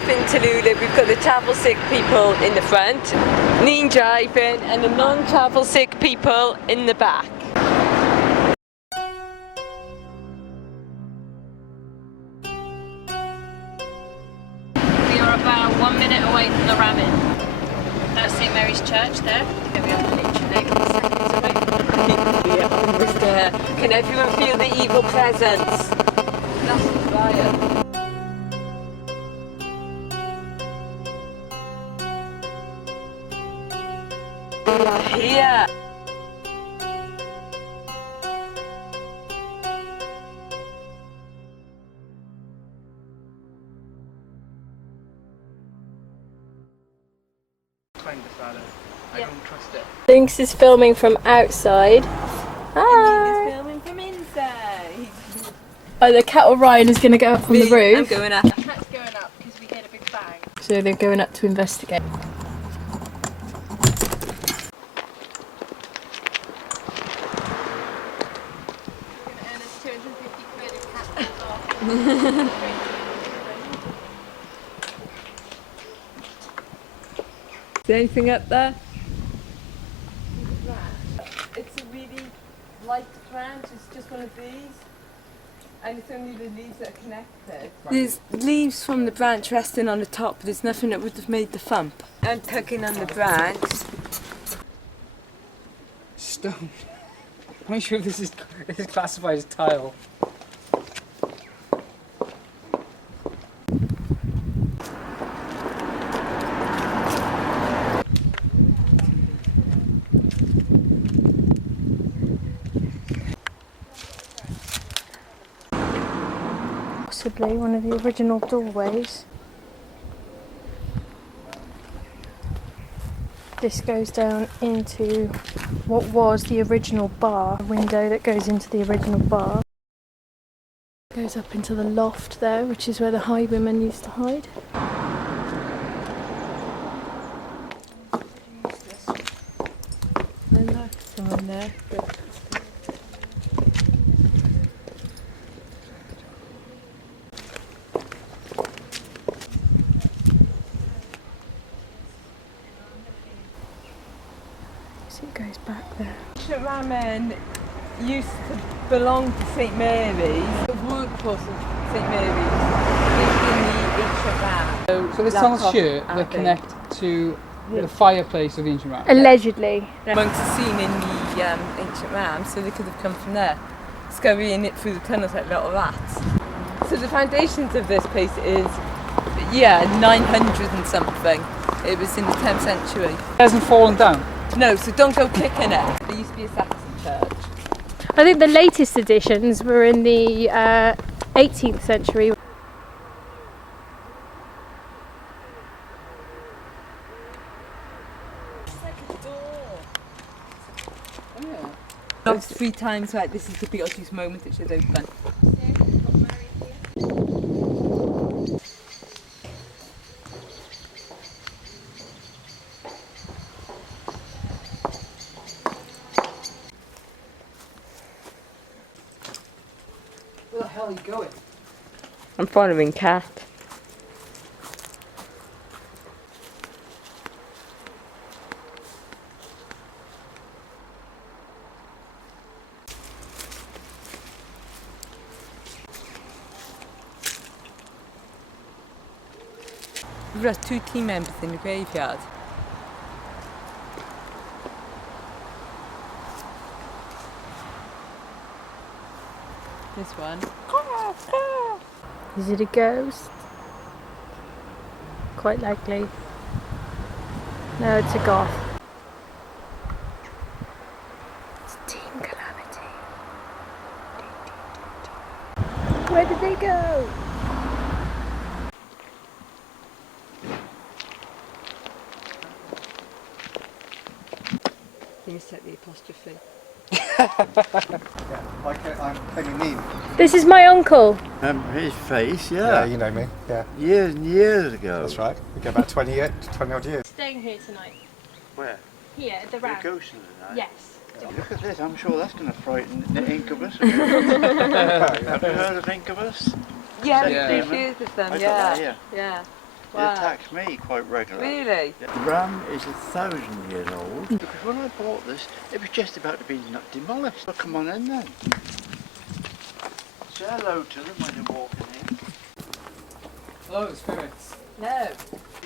off in Tallulah, we've got the travel sick people in the front, lean driving, and the non-travel sick people in the back. We are about 1 minute away from the ramming. That's St Mary's Church there. Here we are, literally seconds away. We are almost there. Can everyone feel the evil presence? That's the fire. We are here. I don't trust it. Lynx is filming from outside. Hi. Is filming from inside. Oh, the cat or Ryan is going to go up on the roof. I'm going up. The cat's going up because we heard a big bang. So they're going up to investigate. Is there anything up there? It's a really light branch, it's just one of these. And it's only the leaves that are connected. There's leaves from the branch resting on the top, but there's nothing that would have made the thump. I'm tugging on the branch. Stone. I'm not sure if this is classified as tile. Possibly one of the original doorways. This goes down into what was the original bar, a window that goes into the original bar. Goes up into the loft there, which is where the highwaymen used to hide. Look, someone there. So it goes back there. Ancient ramen used to belong to St Mary's. The workforce of St Mary's lived in the ancient ram. So this tunnel's here that connect to the fireplace of the ancient ram. Allegedly. Monks are seen in the ancient ram, so they could have come from there, scurrying it through the tunnels like little rats. So the foundations of this place is, 900 and something. It was in the 10th century. It hasn't fallen down. No, so don't go clicking it. There used to be a Saxon church. I think the latest editions were in the 18th century. It's like a door. Oh yeah. Knocked 3 times, right, this is the Beetlejuice moment, it should open. Where the hell are you going? I'm following Cat. We've lost 2 team members in the graveyard. This one. Is it a ghost? Quite likely. No, it's a goth. It's Team Calamity. Where did they go? You mistake the apostrophe. Yeah, like I'm Pagan. This is my uncle. His face, Yeah, yeah. you know me. Yeah, Years and years ago. that's right. We go back 20 odd years. Staying here tonight. Where? Here, at the The ramp. ghost in the night? Yes. Look at this, I'm sure that's going to frighten the incubus. Have you heard of incubus? Yeah, Same we've demon. used with them, I got yeah. that, yeah. Yeah. Wow. It attacks me quite regularly. Really? The ram is 1,000 years old. Because when I bought this, it was just about to be demolished. Well, come on in then. Say hello to them when you're walking in. Hello, spirits. No.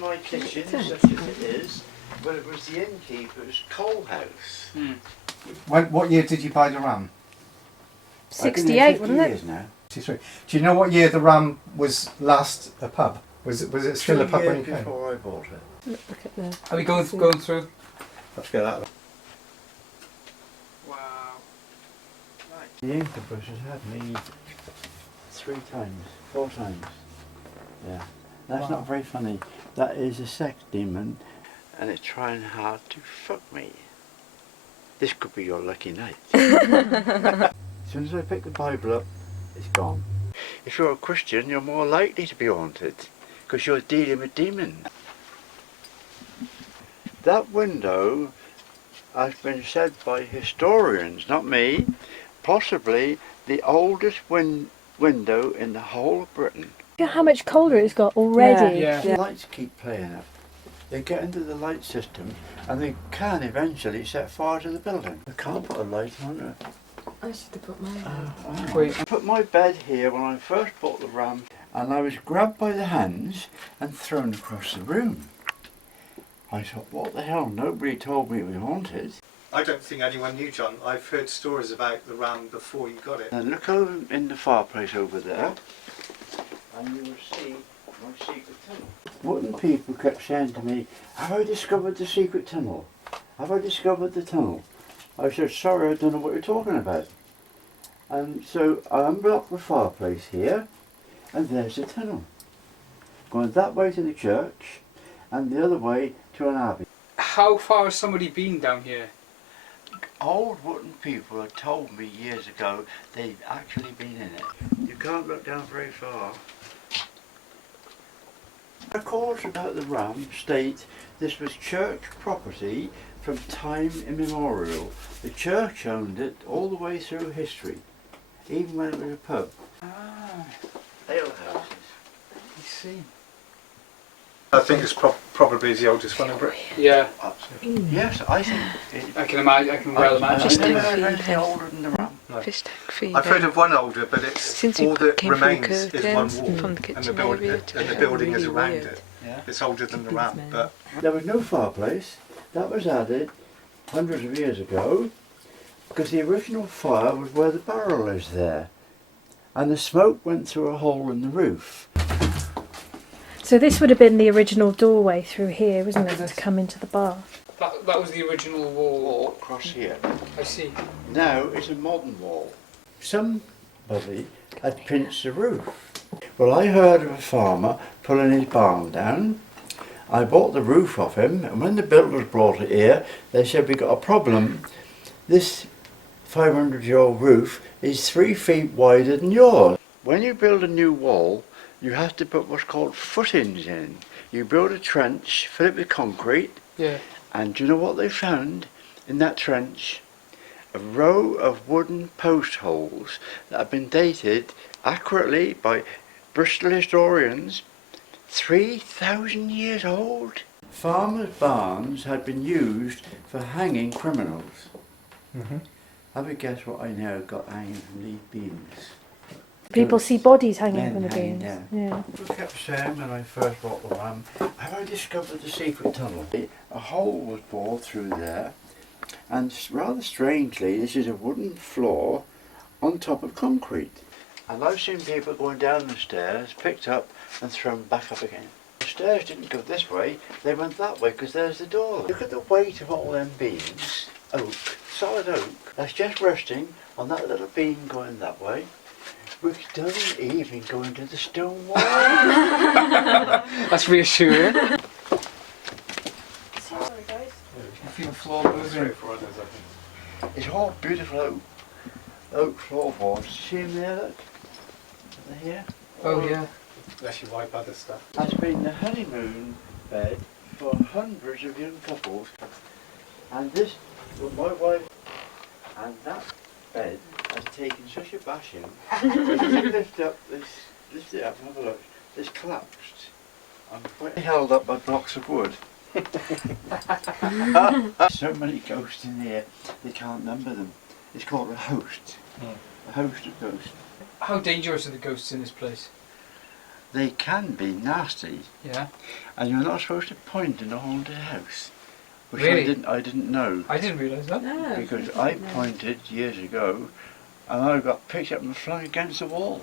My kitchen, such as it is, well, it was the innkeeper's coal house. What year did you buy the ram? 68, wasn't it? Years now. 63. Do you know what year the ram was last a pub? Was it still a 3 pub when you years came? before I bought it. Look at the... Are we going through? Let's go that way. Wow. The incubus has had me 3 times, 4 times. Yeah. That's Wow. not very funny. That is a sex demon and it's trying hard to fuck me. This could be your lucky night. As soon as I pick the Bible up, it's gone. If you're a Christian, you're more likely to be haunted because you're dealing with demons. That window has been said by historians, not me, possibly the oldest window in the whole of Britain. Look at how much colder it's got already. Yeah. The lights keep playing up. They get into the light system and they can eventually set fire to the building. I can't put a light on it. I should have put mine. Wait. I put my bed here when I first bought the ram and I was grabbed by the hands and thrown across the room. I thought, what the hell, nobody told me it was haunted. I don't think anyone knew, John. I've heard stories about the ram before you got it. And look over in the fireplace over there and you will see my secret tunnel. Wooden people kept saying to me, have I discovered the secret tunnel? Have I discovered the tunnel? I said, sorry, I don't know what you're talking about. And so I unblocked the fireplace here and there's the tunnel. Going that way to the church and the other way to an abbey. How far has somebody been down here? Old wooden people had told me years ago they've actually been in it. You can't look down very far. Records about the ram state this was church property from time immemorial. The church owned it all the way through history, even when it was a pub. Ah, Ale houses. I see. I think it's probably the oldest one in Britain. Yeah, Absolutely. Yes, I think it, I can imagine. I can well I imagine. never heard anything older than the ram. No. Fish tank feeder. I've heard of one older, but it's Since we all that came through remains is one curtains wall, from the and kitchen the building, area to and the the building is really around weird. it. Yeah. It's older than the ram, Kingsman. but There was no fireplace. That was added hundreds of years ago because the original fire was where the barrel is there. And the smoke went through a hole in the roof. So this would have been the original doorway through here, wasn't it, to come into the bar? That was the original wall. Wall across here. I see. Now it's a modern wall. Somebody had pinched the roof. Well, I heard of a farmer pulling his barn down. I bought the roof off him, and when the builders brought it here, they said, we got a problem. This 500-year-old roof is 3 feet wider than yours. When you build a new wall, you have to put what's called footings in. You build a trench, fill it with concrete, Yeah. and do you know what they found in that trench? A row of wooden post holes that have been dated accurately by Bristol historians 3,000 years old. Farmers' barns had been used for hanging criminals. Have a guess what I now got hanging from these beams? People see bodies hanging Men from the hanging beams. down. Yeah. People kept saying when I first bought the ram, have I discovered the secret tunnel? A hole was bored through there, and rather strangely, this is a wooden floor on top of concrete. And I've seen people going down the stairs, picked up and thrown back up again. The stairs didn't go this way, they went that way because there's the door. Look at the weight of all them beams, oak, solid oak, that's just resting on that little beam going that way, which doesn't even go into the stone wall. That's reassuring. Sorry, guys. I feel the floor moving. It's all beautiful oak floorboards. See them there, look? They're here. Oh yeah. unless you wipe other stuff. Has been the honeymoon bed for hundreds of young couples. And this, well, my wife, and that bed has taken such a bashing. If you lift it up and have a look, it's collapsed I'm held up by blocks of wood. So many ghosts in here, they can't number them. It's called a host. A host of ghosts. How dangerous are the ghosts in this place? They can be nasty. Yeah. And you're not supposed to point in a haunted house. Which Really? I didn't know. I didn't realise that. No. Because I pointed years ago and I got picked up and flung against the wall.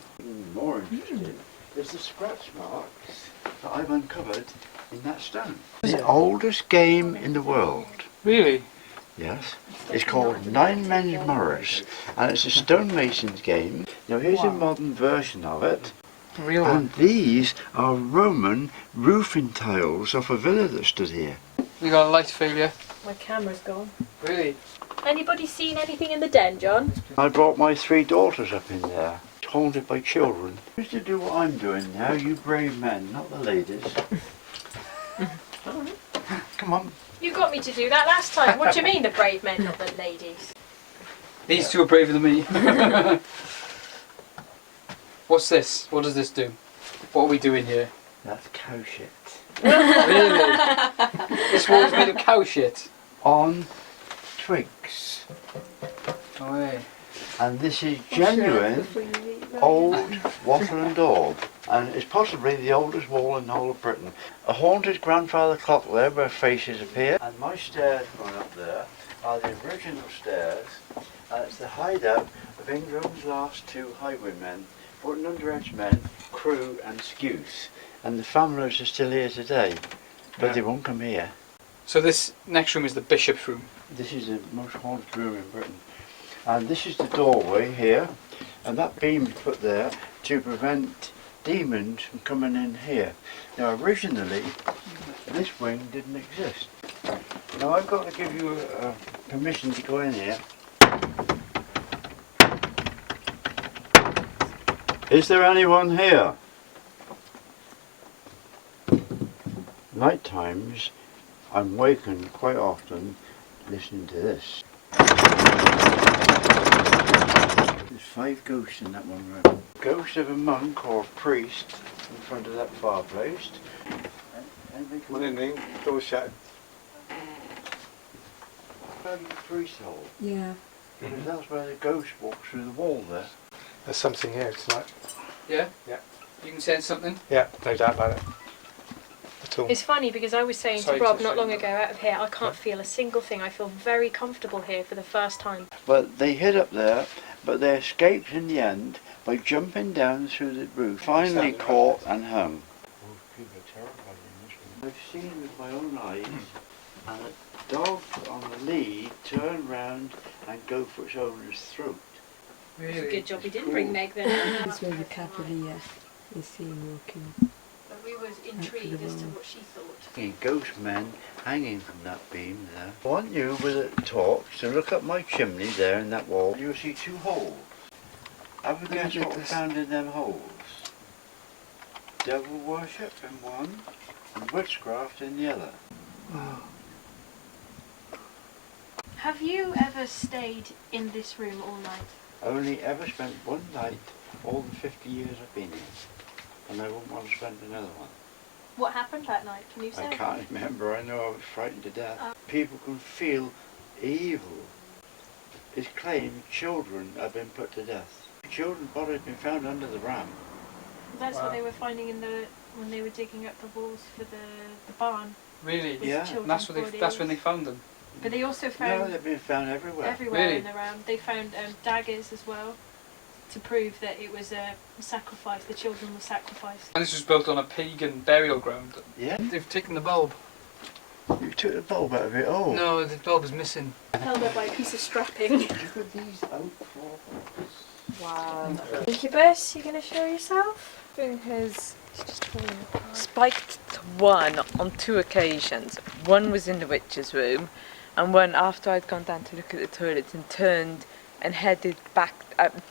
More interesting is the scratch marks that I've uncovered in that stone. The oldest game in the world. Really? Yes. It's called Nine Men's Morris and it's a stonemason's game. Now here's a modern version of it. Real one. And these are Roman roofing tiles off a villa that stood here. We got a light failure. My camera's gone. Really? Anybody seen anything in the den, John? I brought my 3 daughters up in there, haunted by children. You used to do what I'm doing now, you brave men, not the ladies. Come on. You got me to do that last time. What do you mean, the brave men, not the ladies? These two are braver than me. What's this? What does this do? What are we doing here? That's cow shit. Really? This wall's made of cow shit. On twigs. Oh, yeah. And this is genuine old wattle and daub. And it's possibly the oldest wall in the whole of Britain. A haunted grandfather clock there where faces appear. And my stairs going up there are the original stairs. And it's the hideout of England's last 2 highwaymen, Wooten-Under-Edge men, Crew and Skews. And the families are still here today, but they won't come here. So this next room is the bishop's room. This is the most haunted room in Britain. And this is the doorway here, and that beam is put there to prevent demons from coming in here. Now originally, this wing didn't exist. Now I've got to give you permission to go in here. Is there anyone here? Night times, I'm wakened quite often listening to this. There's 5 ghosts in that one room. Ghost of a monk or a priest in front of that fireplace. Good evening, door shut. Found the priest hole. Yeah. Because that's where the ghost walks through the wall there. There's something here tonight. Yeah? Yeah. You can sense something? Yeah, no doubt about it. At all. It's funny because I was saying Sorry to Rob to not long say that. ago out of here, I can't feel a single thing. I feel very comfortable here for the first time. But they hid up there, but they escaped in the end by jumping down through the roof. Finally caught and hung. People are terrified in this room. I've seen with my own eyes and a dog on the lead turn round and go for its owner's throat. Really? Good job we didn't bring Meg then. This way the cavalier is seen walking. But we was intrigued as to what she thought. Ghost men hanging from that beam there. I want you with a torch to look up my chimney there in that wall. You'll see 2 holes. Have a guess what we found in them holes? Devil worship in one and witchcraft in the other. Have you ever stayed in this room all night? Only ever spent one night all the 50 years I've been here. And I won't want to spend another one. What happened that night? Can you say? I can't remember, I know I was frightened to death. People can feel evil. It's claimed children have been put to death. Children's bodies have been found under the ram. That's Wow. what they were finding in when they were digging up the walls for the barn. Really? With Yeah. children's And that's when they bodies. found them. But they also No, found they've been found everywhere. everywhere Really? in the ram. They found daggers as well to prove that it was a sacrifice. The children were sacrificed. And this was built on a pagan burial ground. Yeah? They've taken the bulb. You took the bulb out of it. Oh. No, the bulb is missing. Held up by a piece of strapping. Look at these oak floors. Wow. Incubus, you gonna show yourself? Thing has spiked one on 2 occasions. One was in the witch's room, and one after I'd gone down to look at the toilets and turned and headed back up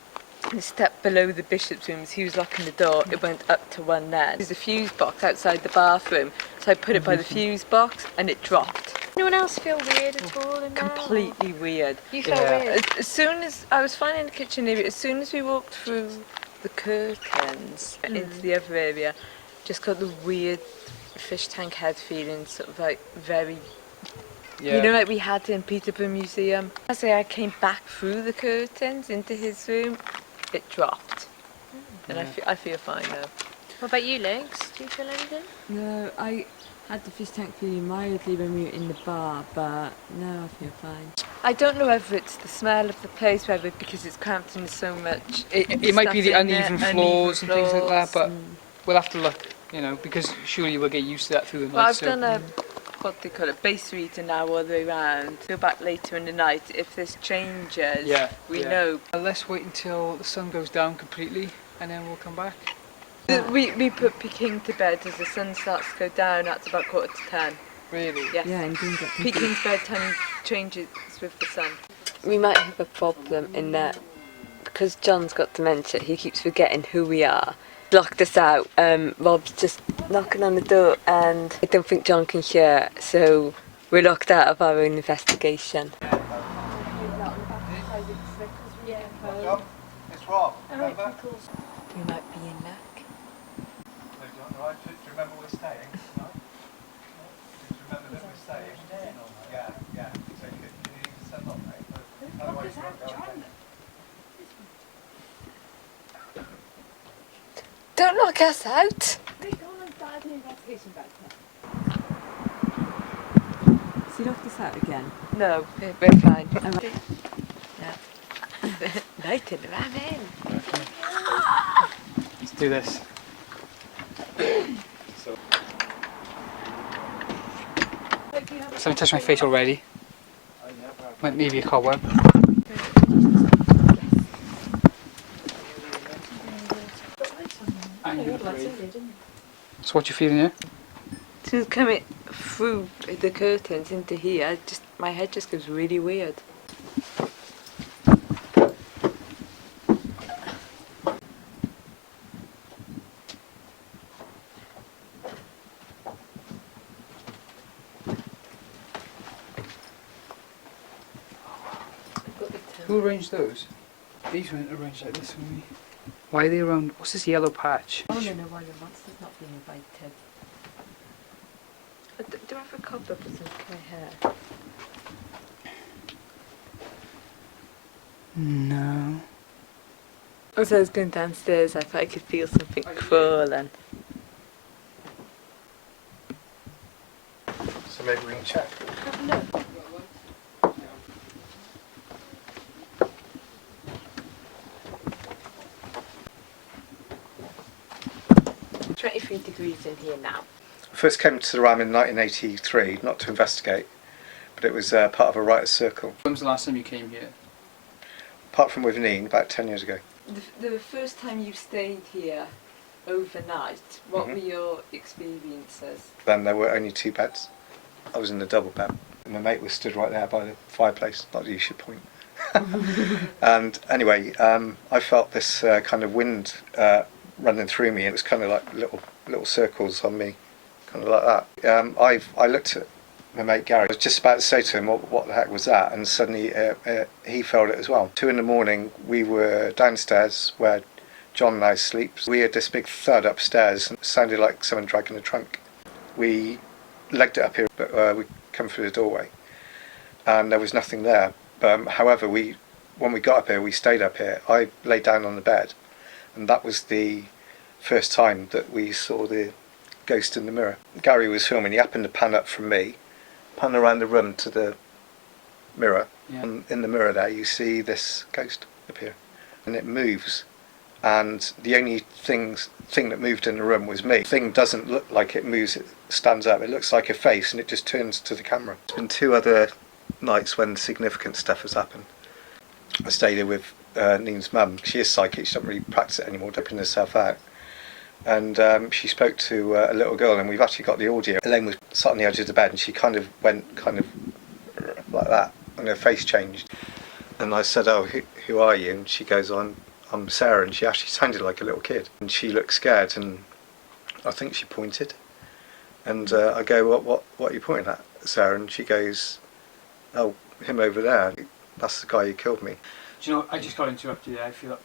the step below the bishop's room. As he was locking the door, it went up to one there. There's a fuse box outside the bathroom, so I put it by the fuse box and it dropped. Anyone else feel weird at all in there? Completely weird. You felt Yeah. weird? As soon as I was fine in the kitchen area, as soon as we walked through the curtains into the other area, just got the weird fish tank head feeling, sort of like very, Yeah. you know, like we had in Peterborough Museum. As I came back through the curtains into his room, it dropped. And I feel fine now. What about you, Legs? Do you feel anything? No, I had the fish tank feeling mildly when we were in the bar, but now I feel fine. I don't know whether it's the smell of the place, whether because it's cramped and there's so much. It might be the stuff in uneven there, floors and things like that, but Mm. we'll have to look, you know, because surely we'll get used to that through the Well, night. I've So done a, what they call it, base reader now all the way round. Go back later in the night. If there's changes, we know. Let's wait until the sun goes down completely, and then we'll come back. We put Peking to bed as the sun starts to go down. That's about 9:45. Really? Yes. Yeah, and things like Peking's bedtime changes with the sun. We might have a problem in that because John's got dementia, he keeps forgetting who we are. Locked us out. Rob's just knocking on the door and I don't think John can hear, so we're locked out of our own investigation. It's Rob. Remember? We might be in luck. Do you remember we're staying? No? Do you remember that we're staying? Yeah, yeah. So you need to send off, mate. Otherwise you won't go again. Don't lock us out! Has he locked us out again? No, we're fine. Light in the ramen! Let's do this. Something touched my face already. Maybe a cobweb. So what you feeling here? As soon as coming through the curtains into here, just my head just goes really weird. Who arranged those? These weren't arranged like this for me. Why are they around? What's this yellow patch? I want to know why the monster's not being invited. Do I have a cobweb or something in my hair? No. As I was going downstairs, I thought I could feel something crawling. So maybe we can check. Have a look. 23 degrees in here now. I first came to the RAM in 1983, not to investigate, but it was part of a writer's circle. When was the last time you came here? Apart from with Neen, about 10 years ago. The first time you stayed here overnight, what Mhm. were your experiences? Then there were only 2 beds. I was in the double bed. My mate was stood right there by the fireplace, not that you should point. And anyway, I felt this kind of wind running through me. It was kind of like little circles on me, kind of like that. I looked at my mate Gary. I was just about to say to him, what the heck was that? And suddenly he felt it as well. 2 a.m, we were downstairs where John now sleeps. We heard this big thud upstairs and it sounded like someone dragging a trunk. We legged it up here, but we come through the doorway and there was nothing there. However, when we got up here, we stayed up here. I lay down on the bed and that was the first time that we saw the ghost in the mirror. Gary was filming. He happened to pan up from me, pan around the room to the mirror, and in the mirror there you see this ghost appear, and it moves, and the only thing that moved in the room was me. The thing doesn't look like it moves, it stands up. It looks like a face and it just turns to the camera. There's been 2 other nights when significant stuff has happened. I stayed here with Neen's mum. She is psychic, she doesn't really practice it anymore, dipping herself out. And she spoke to a little girl, and we've actually got the audio. Elaine was sat on the edge of the bed and she kind of went like that, and her face changed. And I said, "Oh, who are you?" And she goes, I'm Sarah. And she actually sounded like a little kid. And she looked scared, and I think she pointed. And I go, what are you pointing at, Sarah? And she goes, "Oh, him over there. That's the guy who killed me." Do you know, I just got interrupted there. I feel that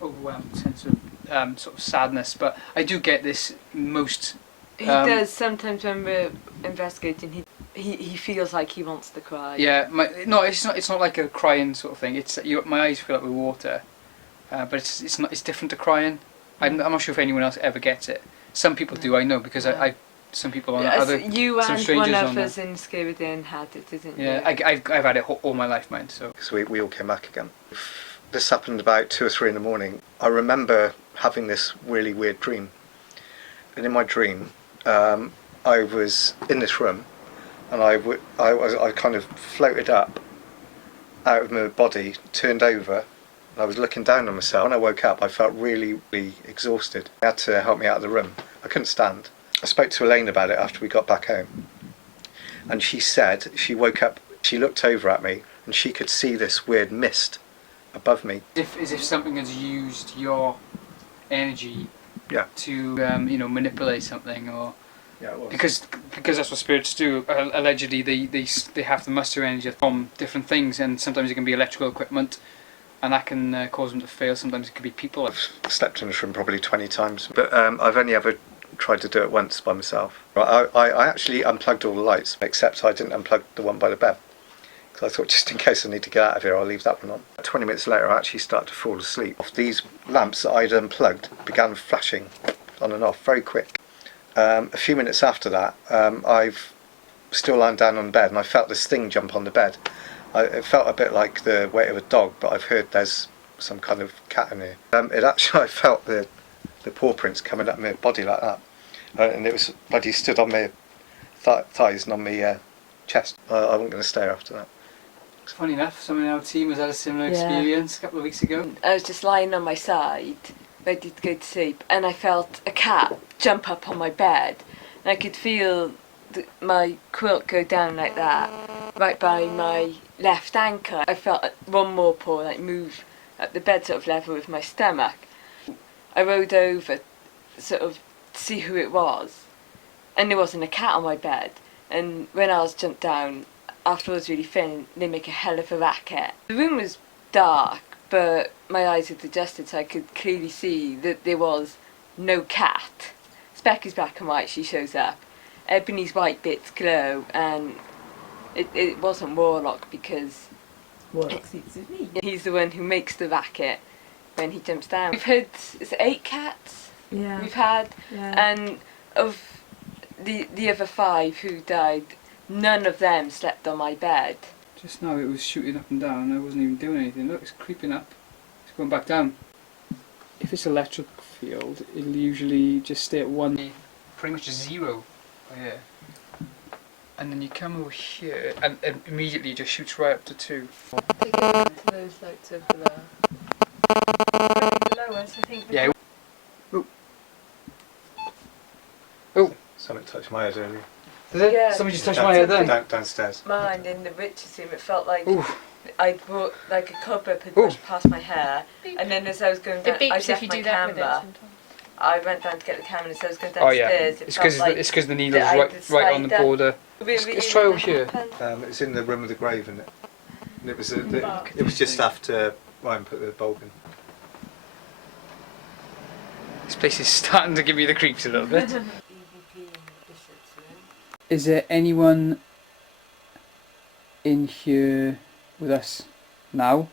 overwhelming sense of sort of sadness, but I do get this most. He does sometimes when we're investigating. He feels like he wants to cry. Yeah, no, it's not. It's not like a crying sort of thing. It's my eyes fill up with water, but it's not. It's different to crying. I'm not sure if anyone else ever gets it. Some people do. I know because I some people on other you some and strangers one of on us in Scary Day had it, didn't you? Yeah, I've had it all my life, mate. So because we all came back again. This happened about 2 or 3 in the morning. I remember having this really weird dream, and in my dream, I was in this room, and I kind of floated up out of my body, turned over, and I was looking down on myself. When I woke up, I felt really, really exhausted. They had to help me out of the room. I couldn't stand. I spoke to Elaine about it after we got back home, and she said she woke up, she looked over at me, and she could see this weird mist above me. as if something has used your energy, Yeah. to manipulate something, or Yeah, it was. because that's what spirits do. Allegedly, they have to muster energy from different things, and sometimes it can be electrical equipment, and that can cause them to fail. Sometimes it could be people. I've slept in this room probably 20 times, but I've only ever tried to do it once by myself. I actually unplugged all the lights, except I didn't unplug the one by the bed, because I thought just in case I need to get out of here, I'll leave that one on. 20 minutes later, I actually started to fall asleep. These lamps that I'd unplugged began flashing on and off very quick. A few minutes after that, I've still lying down on the bed, and I felt this thing jump on the bed. It felt a bit like the weight of a dog, but I've heard there's some kind of cat in here. I felt the paw prints coming up my body like that, and it was bloody stood on my thighs and on my chest. I wasn't going to stay after that. It's funny enough, someone in our team has had a similar Yeah. experience a couple of weeks ago. I was just lying on my side, ready to go to sleep, and I felt a cat jump up on my bed, and I could feel my quilt go down like that, right by my left ankle. I felt one more paw move at the bed sort of level with my stomach. I rolled over, sort of, to see who it was, and there wasn't a cat on my bed. And when I was jumped down, after I was really thin, they make a hell of a racket. The room was dark, but my eyes had adjusted, so I could clearly see that there was no cat. Specky's black and white, she shows up. Ebony's white bits glow, and it wasn't Warlock, because he's the one who makes the racket when he jumps down. We've had 8 cats. Yeah. We've had, Yeah. and of the other 5 who died, none of them slept on my bed. Just now it was shooting up and down, and I wasn't even doing anything. Look, it's creeping up. It's going back down. If it's electric field, it'll usually just stay at 1, pretty much 0 by here. And then you come over here, and immediately it just shoots right up to 2. Take it into those lights over there. Below us, I think. Yeah. Oh. Something touched my head earlier. Did it? Yeah. Somebody just touched my head then. Downstairs. Mine in the Richard's room, it felt like Ooh. I'd brought like a cobweb had brushed past my hair, and then as I was going down, It I beeps if left you my do that with it camera. sometimes. I went down to get the camera, and as I was going Oh yeah, downstairs, it's it because the needle's that I right could right on the slide border. Let's try over here. It's in the room of the grave, isn't it? And it was just after Ryan put the bulb in. This place is starting to give me the creeps a little bit. Is there anyone in here with us now?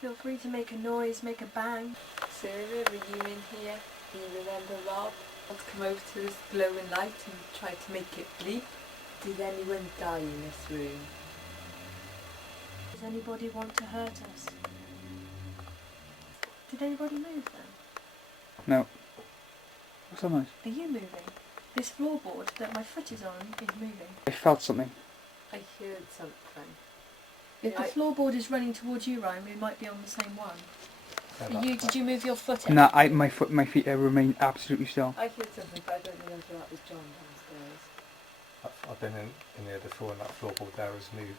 Feel free to make a noise, make a bang. Sarah, were you in here? Do you remember Rob? Want to come over to this glowing light and try to make it bleep? Did anyone die in this room? Does anybody want to hurt us? Did anybody move then? No. What's that noise? Are you moving? This floorboard that my foot is on is moving. I felt something. I heard something. If Yeah, the floorboard is running towards you, Ryan, we might be on the same one. Did you move your foot? No, my feet remain absolutely still. I heard something, but I don't know whether that was John downstairs. I've been in there before, and that floorboard there has moved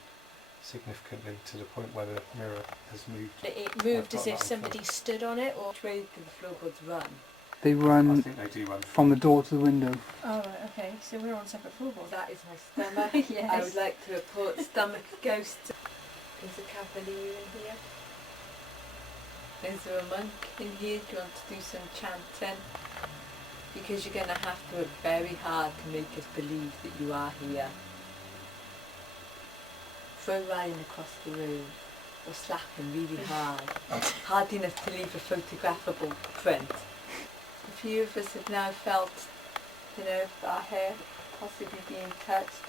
significantly to the point where the mirror has moved. It moved as if somebody stood on it, or? Which way do the floorboards run? They I run think they do run from the door to the window. Oh, right, okay. So we're on separate floorboards. That is my stomach. Yes. I would like to report stomach ghost. Is a cavalier in here? Is there a monk in here? Do you want to do some chanting? Because you're going to have to work very hard to make us believe that you are here. Throw Ryan across the room, or slap him really hard. Hard enough to leave a photographable print. A few of us have now felt, our hair possibly being touched.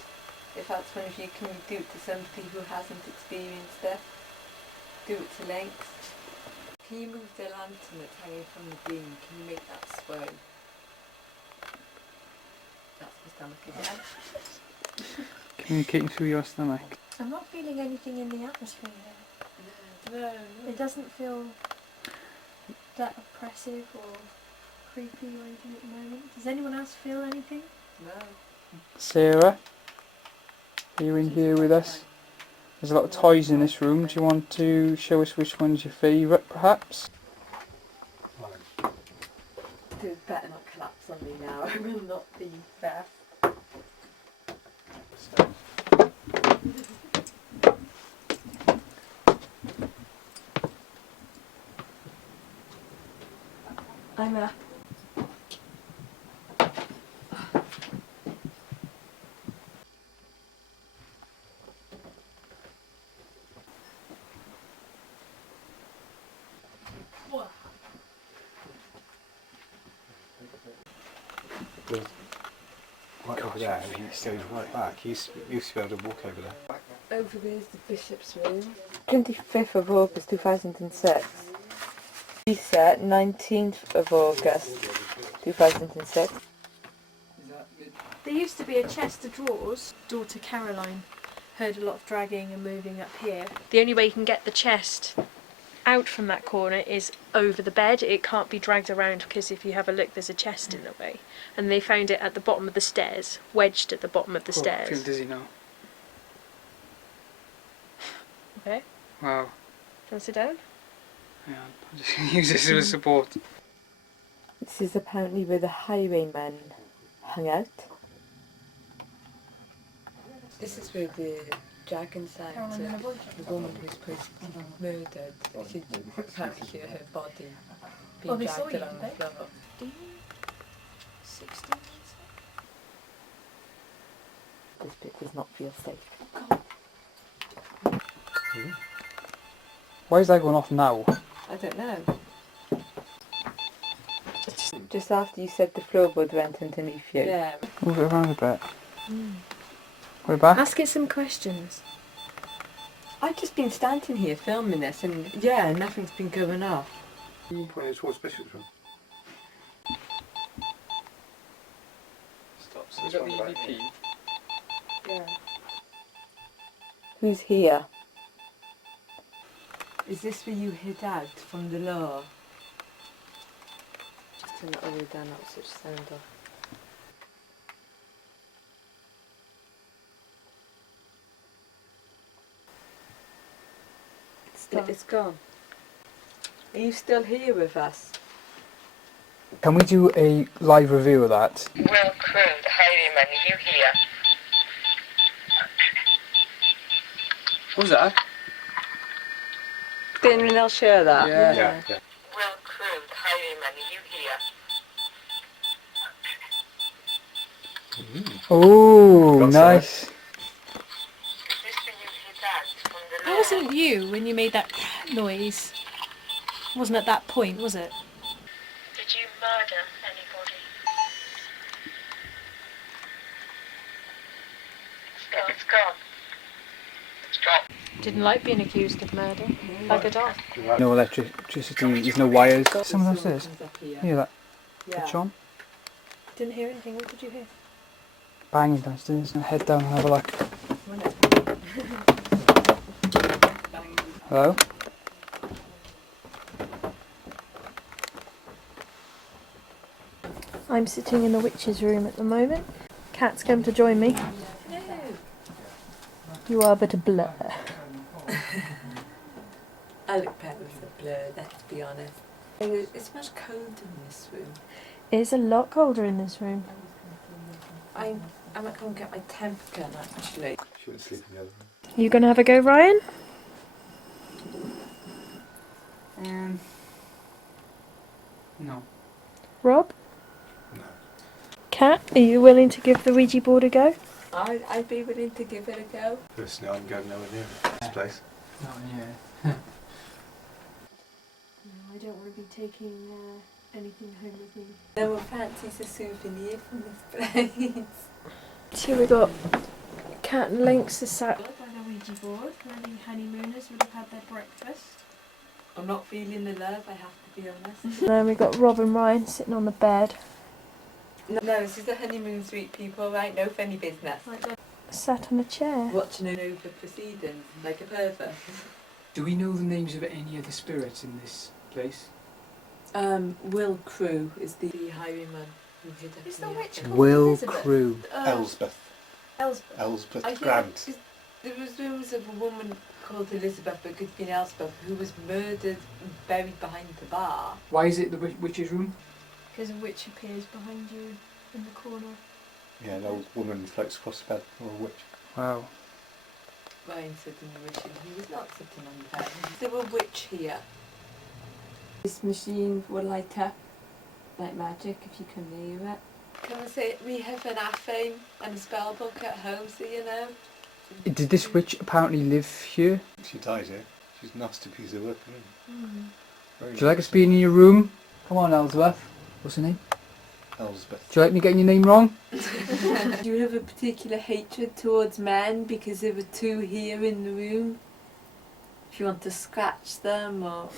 If that's one of you, can you do it to somebody who hasn't experienced it? Do it to length. Can you move the lantern that's hanging from the beam? Can you make that sway? That's my stomach again. Communicating through your stomach. I'm not feeling anything in the atmosphere here. No. It doesn't feel that oppressive or creepy or anything at the moment. Does anyone else feel anything? No. Sarah, are you in here with us? There's a lot of toys in this room. Do you want to show us which one's your favourite, perhaps? It better not collapse on me now. I will not be there. I'm up. Right over there, he goes right back. He used to be able to walk over there. Over there's the bishop's room. 25th of August 2006. Reset 19th of August 2006. There used to be a chest of drawers. Daughter Caroline heard a lot of dragging and moving up here. The only way you can get the chest out from that corner is over the bed. It can't be dragged around because if you have a look there's a chest in the way. And they found it at the bottom of the stairs, wedged at the bottom of the I stairs. feel dizzy now. Okay. Wow. Do you want to sit down? Yeah, I'm just going to use this as a support. This is apparently where the highwaymen hung out. This is where the dragon site, the woman who's supposed to be murdered, she apparently hear her body being dragged along the floor. 16 This bit does not feel safe. Why is that going off now? I don't know. Just after you said the floorboard went underneath you. Yeah. Move it around a bit. We're back. Ask it some questions. I've just been standing here filming this and yeah, nothing's been going off. Pointing towards Bishop's room. Stop. Is that the EVP? Yeah. Who's here? Is this where you hid out from the law? Just turn that all the way down, that was such sound off. It's gone. Are you still here with us? Can we do a live review of that? Will Crew, the highwayman, are you here? What was that? Did anyone else share that? Yeah. Will Crew, the highwayman, are you here? Oh, nice. Is this where you hid out from the That law? wasn't you when you made that noise. Wasn't at that point, was it? Did you murder anybody? It's gone. It's gone. Didn't like being accused of murder. Bug it off. No electricity, there's no wires. Someone upstairs. Hear that? Yeah. Switch on. Didn't hear anything. What did you hear? Banging downstairs. Now head down and have a look. Hello? I'm sitting in the witch's room at the moment. Cat's come to join me. You are but a blur. I look better with a blur, let's be honest. It's much colder in this room. It is a lot colder in this room. I might go and get my temp gun actually. She went to sleep in the other room. You gonna have a go, Ryan? No. Rob? No. Kat, are you willing to give the Ouija board a go? I'd be willing to give it a go. Personally, I'm going nowhere near this place. Not here. No, I don't want to be taking anything home with me. No one fancies a souvenir from this place. So we got Kat and Lynx is sat by the Ouija board where the honeymooners would have had their breakfast. I'm not feeling the love, I have to be honest. And then we got Rob and Ryan sitting on the bed. No, this is the honeymoon suite, people, right? No funny business. Sat on a chair. Watching over proceedings like a pervert. Do we know the names of any of the spirits in this place? Will Crew is the highwayman who hid up Is in the the witch attic. called Will Elizabeth? Crew. Elsbeth. Elsbeth. Elsbeth I hear Grant. there was rumours of a woman called Elizabeth, but could have been Elsbeth, who was murdered and buried behind the bar. Why is it the witch's room? Because a witch appears behind you in the corner. Yeah, an old woman floats across the bed, or a witch. Wow. Ryan said in the witching, he was not sitting on the bed. There was a witch here. This machine will light up like magic if you come near it. Can I say, we have an AFAME and a spell book at home, so you know. Did this witch apparently live here? She died here. She's a nasty piece of work, isn't she? Would you like us being in your room? Come on, Ellsworth. What's her name? Elsbeth. Do you like me getting your name wrong? Do you have a particular hatred towards men because there were two here in the room? If you want to scratch them or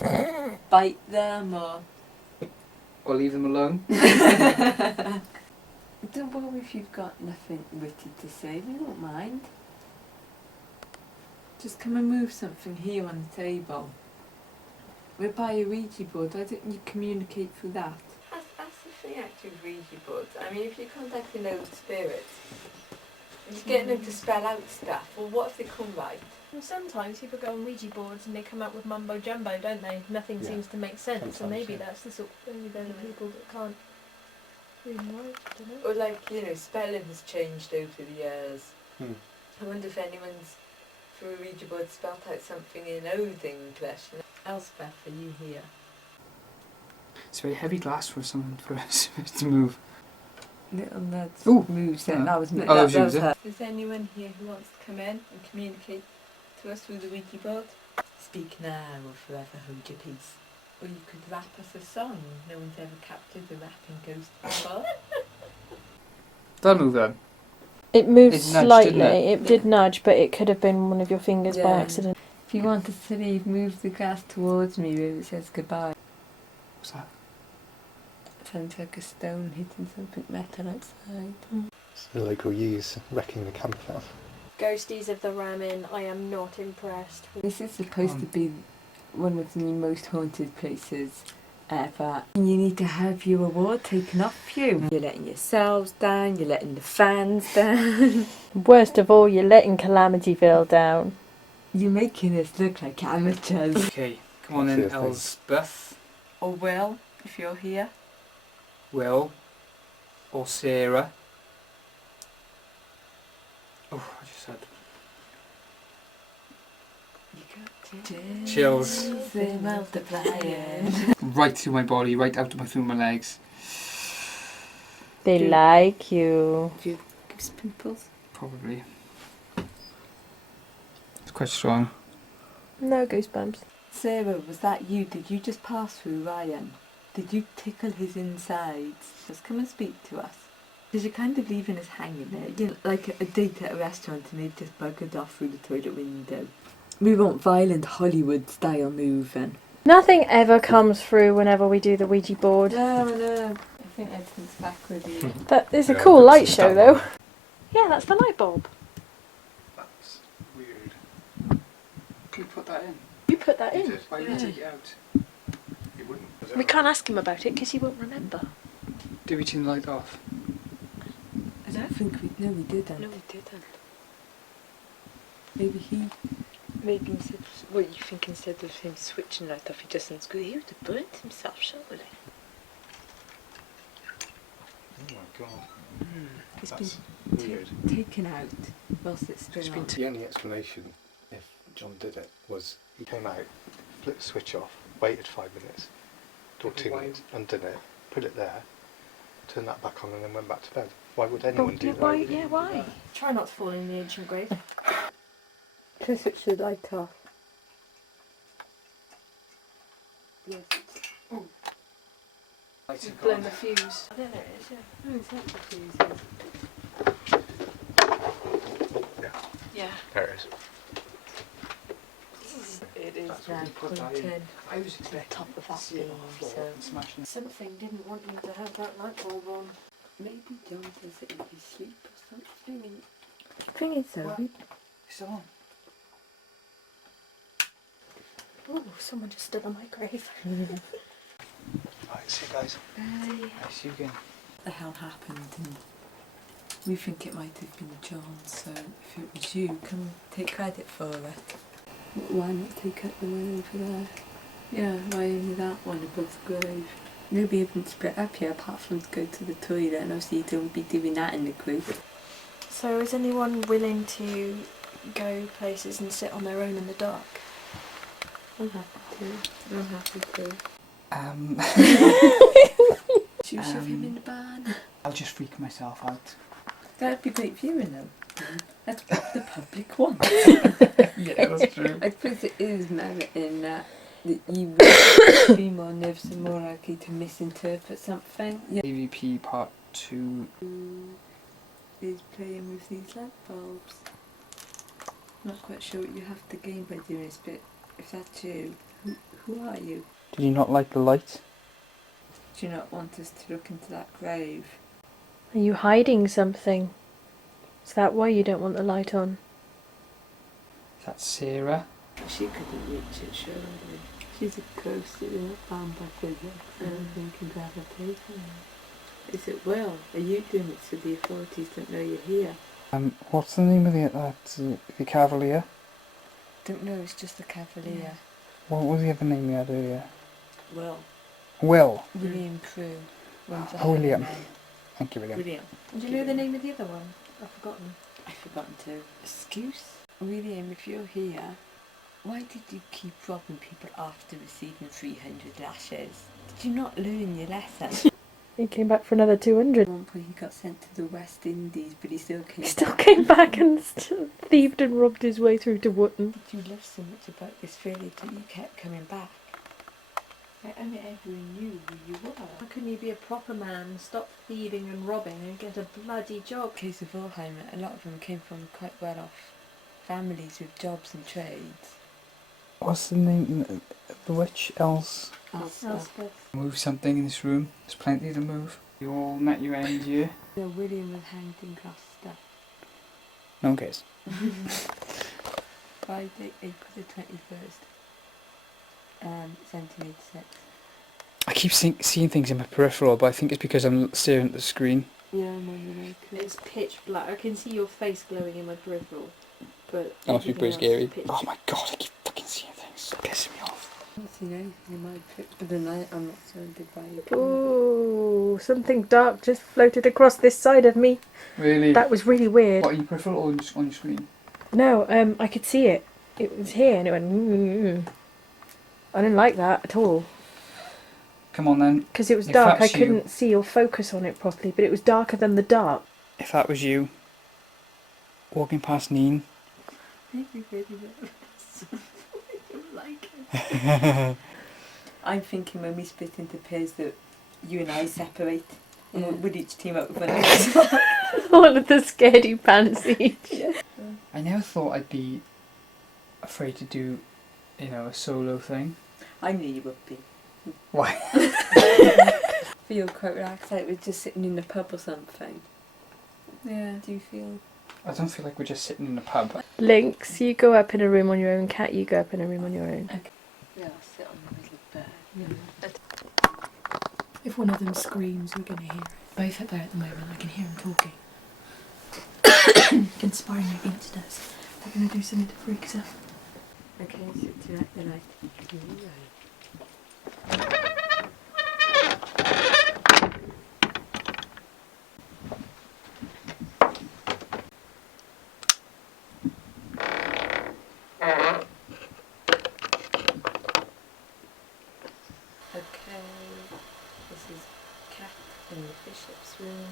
bite them or... Or leave them alone? Don't worry if you've got nothing witty to say, we won't mind. Just come and move something here on the table. We're by a Ouija board, why don't you communicate through that? That's the thing actually with Ouija boards. I mean, if you're contacting old spirits, and you're getting them to spell out stuff, well what if they come right? Well, sometimes people go on Ouija boards and they come up with mumbo jumbo, don't they? Nothing Yeah. seems to make sense, and Sometimes, maybe yeah. that's the sort of thing they're the people that can't really write, I don't know. Or like, you know, spelling has changed over the years. Hmm. I wonder if anyone's through a Ouija board spelt out something in Old English. Elspeth, are you here? It's very heavy glass for someone for us to move. Little Ned's Ooh. moves Yeah. then. That was me. Oh, that was you, was it? her. Is anyone here who wants to come in and communicate to us through the Ouija board? Speak now or forever hold your peace. Or you could rap us a song. No one's ever captured the rapping ghost before. That'll move then. It moved It nudged, slightly. didn't It did nudge, but it could have been one of your fingers by Yeah. accident. If you wanted to leave, move the glass towards me where it says goodbye. What's that? Sounds like a stone hitting something metal outside. It's the local youths wrecking the campfire. Ghosties of the Ramin, I am not impressed. This is supposed to be one of the most haunted places ever. You need to have your award taken off you. You're letting yourselves down, you're letting the fans down. Worst of all, you're letting Calamityville down. You're making us look like amateurs. Okay, come on then, Elsbeth. Or Will, if you're here. Will. Or Sarah. Oh, I just had You got chills They're multiplying. right through my body, right out through my legs. They Good. like you. Do you have goose pimples? Probably. It's quite strong. No goosebumps. Sarah, was that you? Did you just pass through Ryan? Did you tickle his insides? Just come and speak to us. Because you're kind of leaving us hanging there. You know, like a date at a restaurant and they just buggered off through the toilet window. We want violent Hollywood style moving. Nothing ever comes through whenever we do the Ouija board. No. I think everything's back with you. That is a Yeah, cool that's light the show, stuff. though. Yeah, that's the light bulb. That's weird. Can you put that in? You put that in. Why did you take it out? You wouldn't. We can't ask him about it because he won't remember. Did we turn the light off? I don't think we didn't. we didn't. Maybe instead, what you think instead of him switching light off, he just unscrewed. He would have burnt himself, surely. Oh my god. It's That's been weird. taken out whilst it's still on. The only explanation, if John did it, was he came out, flipped the switch off, waited 5 minutes, or 2 minutes, undone it, put it there, turned that back on and then went back to bed. Why would anyone do that? Why? Try not to fall in the ancient grave. Just switch the light off. Yes. You've blown the fuse. I don't know, it is, yeah. No, it's not the fuses. Yeah. There it is. It is That's what you put that in. I was expecting top of that see it on the beam, floor so- and smashing. Something didn't want you to have that light bulb on. Maybe John does it in his sleep or something. The thing is though, What? we It's still on. Oh, someone just stood on my grave. Right, see you guys. I see you again. What the hell happened? And we think it might have been John, so if it was you, come take credit for it. why not take out the one over there? Yeah, why only that one above the grave? Nobody even split up here apart from to go to the toilet, and obviously you don't be doing that in the group. So is anyone willing to go places and sit on their own in the dark? I'm happy to. I'm happy to. Should we shove him in the barn? I'll just freak myself out. That'd be great viewing though. That's what the public wants. Yeah, that's true. I suppose it is merit in that you will be more nervous and more likely to misinterpret something. Yeah. AVP Part 2. Who is playing with these light bulbs? Not quite sure what you have to gain by doing this, but if that's you, who are you? Did you not like the light? Do you not want us to look into that grave? Are you hiding something? Is that why you don't want the light on? That's Sarah. She couldn't reach it, surely. She's a ghost that isn't bound by physics and anything can gravitation. Is it Will? Are you doing it so the authorities don't know you're here? What's the name of the Cavalier? Don't know, it's just a cavalier. What was the other name you had earlier? Well, Will. William Prue. Runs a Oh, William. highwaymen. Thank you, William. brilliant. Do you know the name of the other one? I've forgotten. I've forgotten to. Excuse? William, if you're here, why did you keep robbing people after receiving 300 lashes? Did you not learn your lesson? He came back for another 200. At one point he got sent to the West Indies, but he still came He still back. came back and thieved and robbed his way through to Wooten. Did you love so much about this village that you kept coming back? I only ever knew who you were. How can you be a proper man, stop thieving and robbing and get a bloody job? Case of Alzheimer, a lot of them came from quite well off families with jobs and trades. What's the name? The witch? Elspeth. Elspeth. Move something in this room. There's plenty to move. You all met your end here. So William was hanged in Gloucester. No one cares. Friday, April the 21st. 1786. I keep seeing things in my peripheral, but I think it's because I'm staring at the screen. Yeah, I'm on the road. It's pitch black. I can see your face glowing in my peripheral. But That must be pretty everything else is scary. pitch. Oh my god, I keep fucking seeing things. It's pissing me off. I haven't seen anything in my trip, but the night I'm not surrounded by you. Ooh, something dark just floated across this side of me. Really? That was really weird. What, in your peripheral or on your screen? No, I could see it. It was here and it went. I didn't like that at all. Come on then. Because it was If dark, I that's you- couldn't see or focus on it properly, but it was darker than the dark. If that was you, walking past Neen. Maybe really nervous. I don't like it. I'm thinking when we split into pairs that you and I separate. Yeah. And we'd each team up with one of us. One of the scaredy pants each. I never thought I'd be afraid to do, a solo thing. I knew you would be. Why? Feel quite relaxed, like we're just sitting in the pub or something. Yeah. Do you feel? I don't feel like we're just sitting in a pub. Lynx, you go up in a room on your own. Cat, you go up in a room on your own. Yeah, I'll sit on the middle bed. Yeah. If one of them screams, you're going to hear it. Both up there at the moment, I can hear them talking. Conspiring against us. They're going to do something to freak us out. Okay, sit to the light. Okay. C.A.T in the bishop's room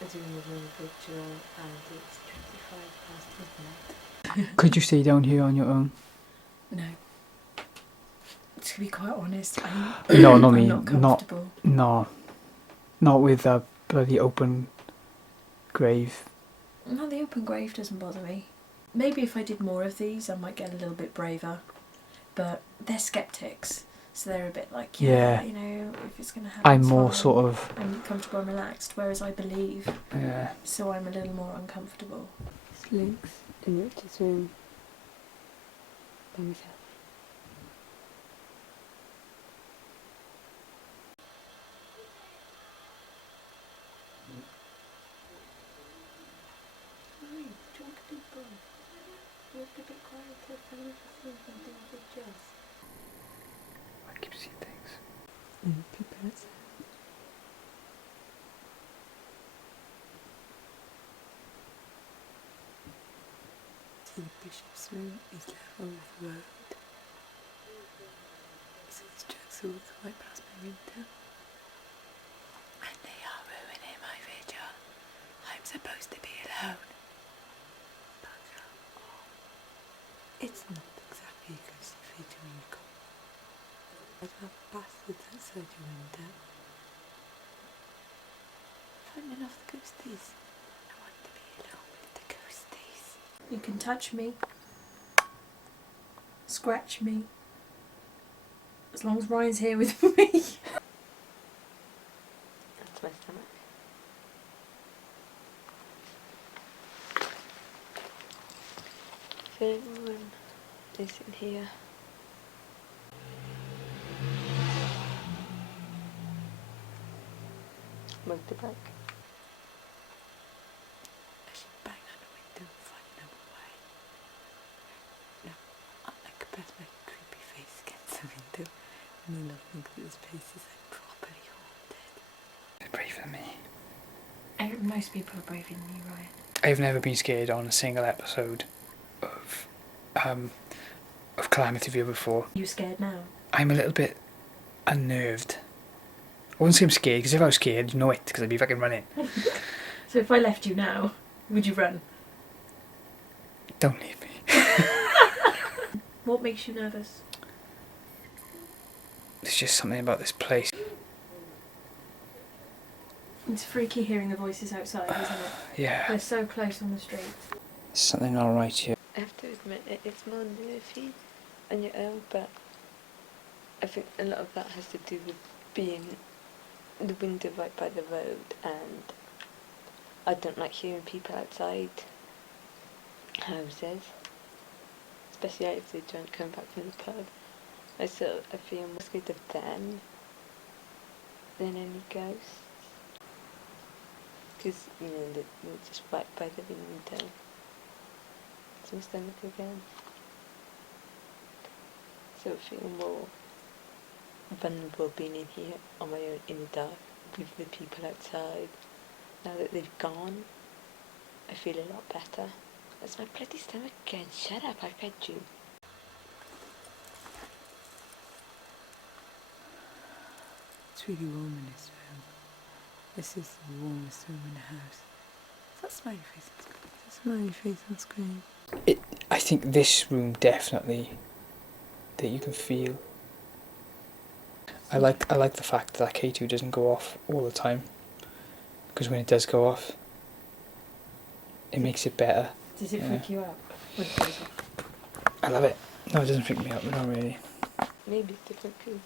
are doing a little vigil, and it's 25 past midnight. Could you stay down here on your own? No. To be quite honest, No, not I'm me. not comfortable. No. Not with a bloody open grave. No, the open grave doesn't bother me. Maybe if I did more of these, I might get a little bit braver. But they're skeptics, so they're a bit like, yeah. You know, if it's going to happen, I'm it's more fine. sort of... I'm comfortable and relaxed, whereas I believe, Yeah. so I'm a little more uncomfortable. Links in Richard's room by myself. I keep seeing things. People outside. The bishop's room is level with the road. So it's trucks walk right past my window. And they are ruining my vigil. I'm supposed to be alone. But it's not exactly a ghostly vigil when you come. I'd have bastards outside your window. Finding off the ghosties. I want to be alone with the ghosties. You can touch me, scratch me, as long as Ryan's here with me. That's my stomach. So everyone is in here. Motorbike. I should bang on the window and find another way. No, I could best make a creepy face against the window and then I'll think that this place is like properly haunted. It's brave than me. Most people are braver than you, Ryan. I've never been scared on a single episode of Calamityville before. You scared now? I'm a little bit unnerved. I wouldn't say I'm scared, because if I was scared, you'd know it, because I'd be fucking running. So if I left you now, would you run? Don't leave me. What makes you nervous? There's just something about this place. It's freaky hearing the voices outside, isn't it? Yeah. They're so close on the street. There's something not right here. I have to admit, it's more nervy on your own, but I think a lot of that has to do with being the window right by the road, and I don't like hearing people outside houses, especially if they're drunk coming back from the pub. I feel more scared of them than any ghosts, because you know they're just right by the window. So my stomach again. So I feel more vulnerable being in here on my own in the dark with the people outside. Now that they've gone, I feel a lot better. That's my bloody stomach again. Shut up, I fed you. It's really warm in this room. This is the warmest room in the house. Is that smiley face on screen? Is that smiley face on screen? I think this room definitely, that you can feel. I like the fact that K2 doesn't go off all the time, because when it does go off, it makes it better. Does it freak you out when it goes off? I love it. No, it doesn't freak me out, not really. Maybe it's different because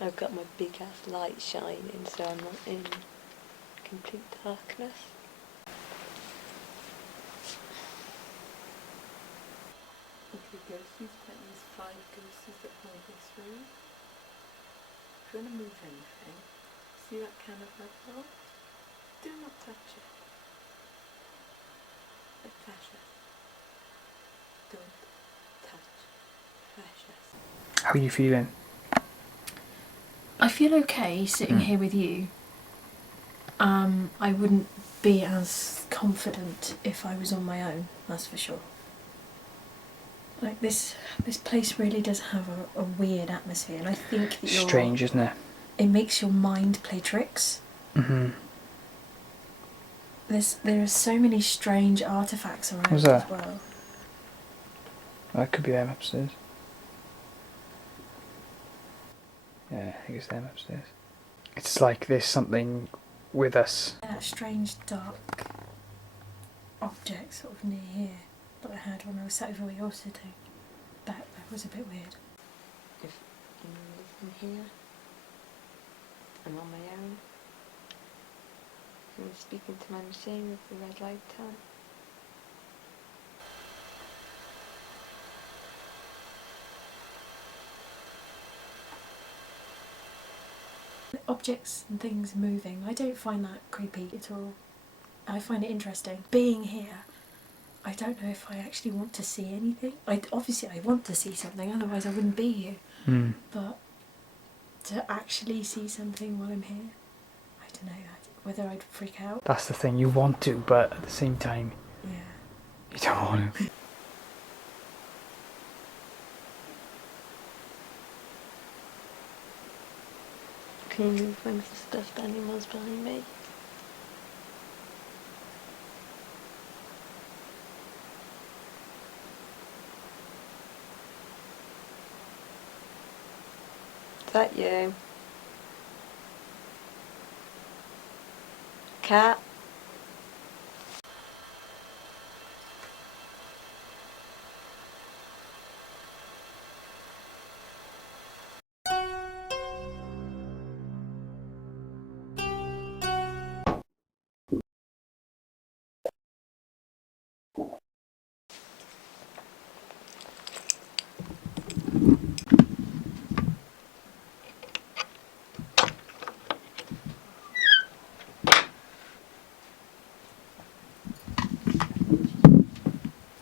I've got my big ass light shining, so I'm not in complete darkness. Okay, ghosties, that means 5 ghosties that hold this room. If you want to move anything, see that can of alcohol? Do not touch it. Like precious. Don't touch precious. How are you feeling? I feel okay sitting here with you. I wouldn't be as confident if I was on my own, that's for sure. Like this place really does have a weird atmosphere, and I think that Strange, isn't it? it makes your mind play tricks. Mm-hmm. There are so many strange artifacts around What's as that? well. That could be them upstairs. Yeah, I think it's them upstairs. It's like there's something with us. That strange dark object sort of near here that I had when I was sat over where you're sitting. That was a bit weird. If I'm here, I'm on my own. I'm speaking to my machine with the red light on. Objects and things moving, I don't find that creepy at all. I find it interesting. Being here, I don't know if I actually want to see anything. Obviously I want to see something, otherwise I wouldn't be here. Mm. But to actually see something while I'm here, I don't know whether I'd freak out. That's the thing, you want to, but at the same time, Yeah. you don't want to. Can you move wings of stuffed animals behind me? Is that you? Cat?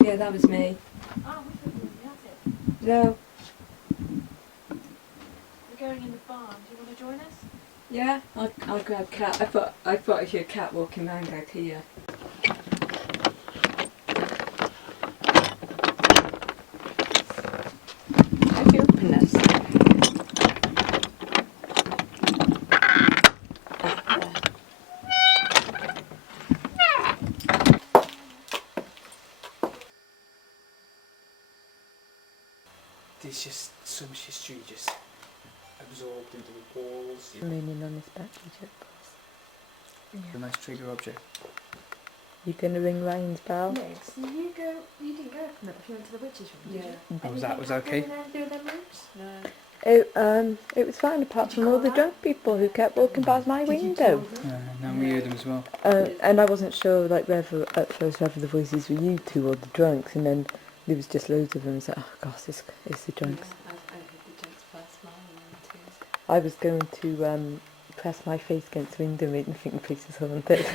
Yeah, that was me. Oh, we thought you were in the attic. No. We're going in the barn. Do you want to join us? Yeah, I'll grab Cat. I thought I heard Cat walking around out here. How do you open this? There's just so much history just absorbed into the walls. Leaning on his back, A nice trigger object. You gonna ring Ryan's bell? Next, you didn't go from that if you went to the witch's room, did you? Oh, was that okay? No. It was fine apart from all the drunk people who kept walking past my window. No, we heard them as well. And I wasn't sure like whether the voices were you two or the drunks, and then there was just loads of them. It's like, oh gosh, it's the drunks. I heard the drunks pass mine too. I was going to press my face against the window and think the place was haunted.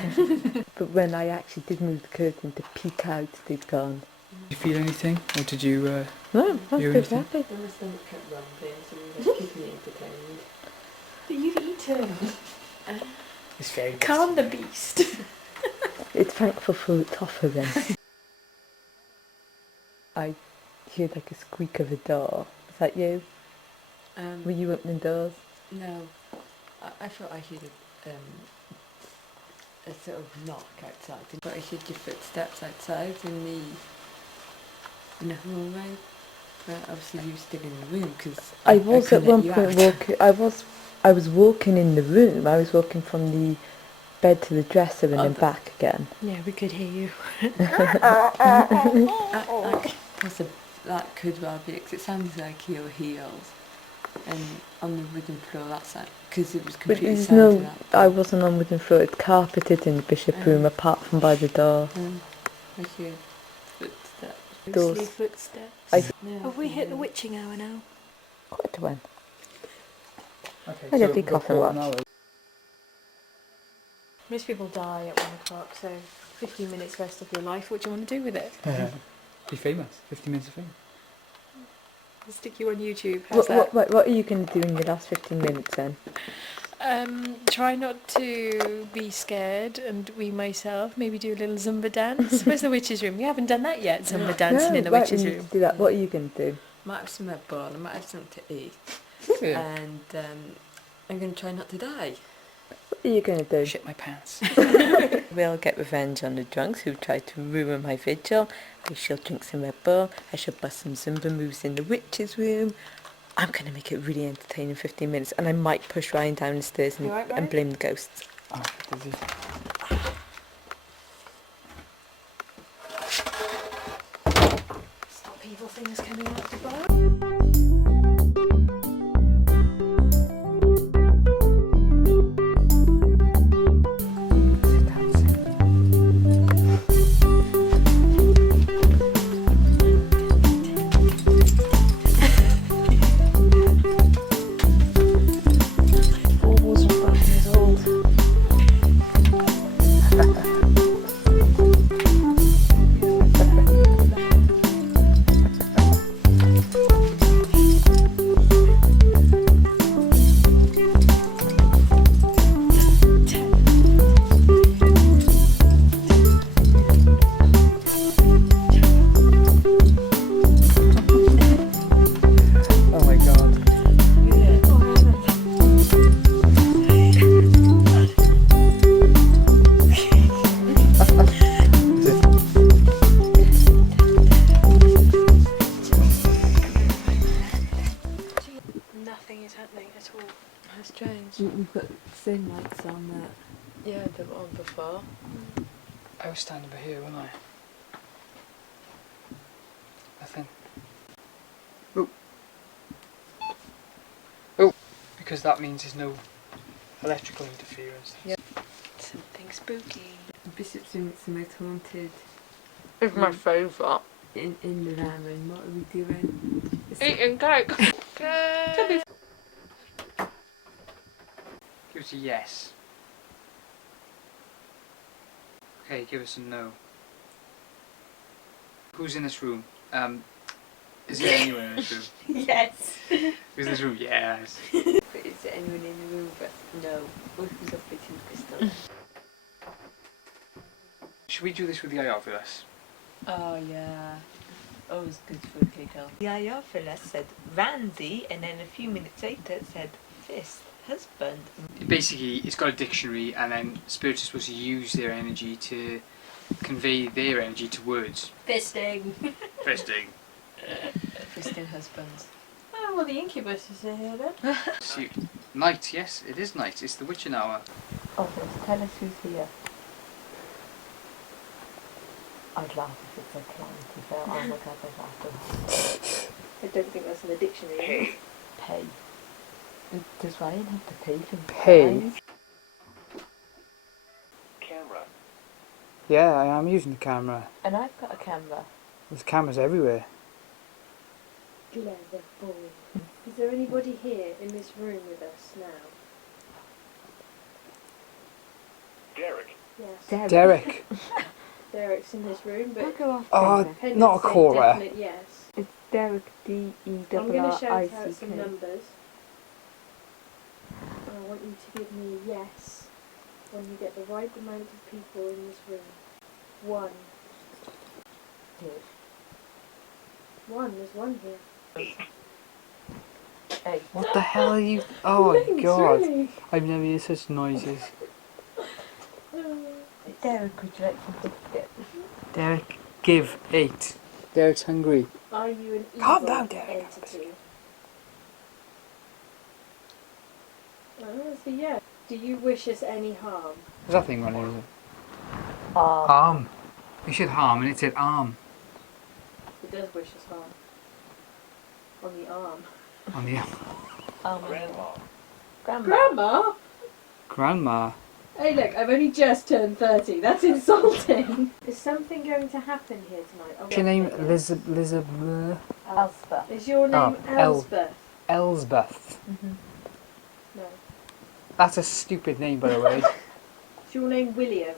But when I actually did move the curtain to peek out, they'd gone. Did you feel anything? Or did you No, I was hear pretty anything? happy. Then my stomach kept rumbling, so we were keeping it entertained. But you've eaten. It's very Calm the beast. It's thankful for it's off of them. I heard like a squeak of a door. Was that you? Were you opening doors? No, I thought I heard a sort of knock outside. But I heard your footsteps outside in the hallway. But obviously you were still in the room because I was at one point walking. I was walking in the room. I was walking from the bed to the dresser and then back again. Yeah, we could hear you. That could well be because it sounds like your heels and on the wooden floor. That's like because it was But completely there's silent. no. I wasn't on wooden floor. It's carpeted in the bishop room apart from by the door. I hear footsteps. Doors. Ghostly footsteps. No, Have we hit the witching hour now? Quite a when. Okay, I lovely coffee watch. Most people die at 1 o'clock, so 15 minutes rest of your life. What do you want to do with it? Be famous. 50 minutes of fame. I'll stick you on YouTube. How's that? What are you going to do in your last 15 minutes then? Try not to be scared and wee myself. Maybe do a little Zumba dance. Where's the witch's room? We haven't done that yet. Zumba dancing in the right, witch's we need room. to do that. What are you going to do? Might have some Red Bull. I might have something to eat. Yeah. And I'm going to try not to die. What are you going to do? Shit my pants. We'll get revenge on the drunks who tried to ruin my vigil. I shall drink some Red Bull. I shall bust some Zumba moves in the witch's room. I'm going to make it really entertaining 15 minutes, and I might push Ryan down the stairs and, You right, Ryan? and blame the ghosts. Oh, did you? Stop evil things coming out the bar. Nothing is happening at all. That's strange. We've got same lights on that. Yeah, they were on before. I was standing over here, wasn't I? Nothing. Oh. Oh. Because that means there's no electrical interference. Yep. Something spooky. Bishop's room is the most haunted It's my favourite. in the ramen. What are we doing? Eating cake. Cake. Give us a yes. Okay, give us a no. Who's in this room? Is there anyone in this room? Yes. Who's in this room? Yes. But is there anyone in the room? But no. Who's up with Crystal? Should we do this with the Iophilus? Oh yeah. Always good for a giggle. The Iophilus said Randy, and then a few minutes later it said fist, husband. Basically, it's got a dictionary, and then spirits are supposed to use their energy to convey their energy to words. Fisting. Fisting. Fisting husbands. Oh, well, the incubus is here then. See, night, yes, it is night. It's the witching hour. Office, tell us who's here. I'd laugh if it's a Calamityville. Oh my god, I'd laugh. I don't think that's in the dictionary. Pay. Does Ryan have to pay for Pay? eyes? Camera. Yeah, I am using the camera. And I've got a camera. There's cameras everywhere. Clever boy. Is there anybody here in this room with us now? Derek. Yes. Derek. Derek's in this room, but I'll go off Oh, Derek. Pen not a would say caller. definite yes. It's Derek I'm going to shout D-E-R-R-I-C-K. out some numbers. I want you to give me a yes when you get the right amount of people in this room. 1. Good. 1, there's 1 here. 8. What the hell are you? Oh my Thanks, god. really. I've never heard such noises. Derek, would you like some biscuit? Derek, give 8. Derek's hungry. Are you an evil Calm down, Derek. entity? So yeah. Do you wish us any harm? There's nothing running, is it? Ah. Arm. You should harm, and it said arm. It does wish us harm. On the arm. On the arm. Grandma. Grandma? Grandma. Hey look, I've only just turned 30. That's insulting. Is something going to happen here tonight? What's your name? Elizabeth. Elspeth. Is your name Elspeth? Elsbeth. No. That's a stupid name, by the way. Is your name William?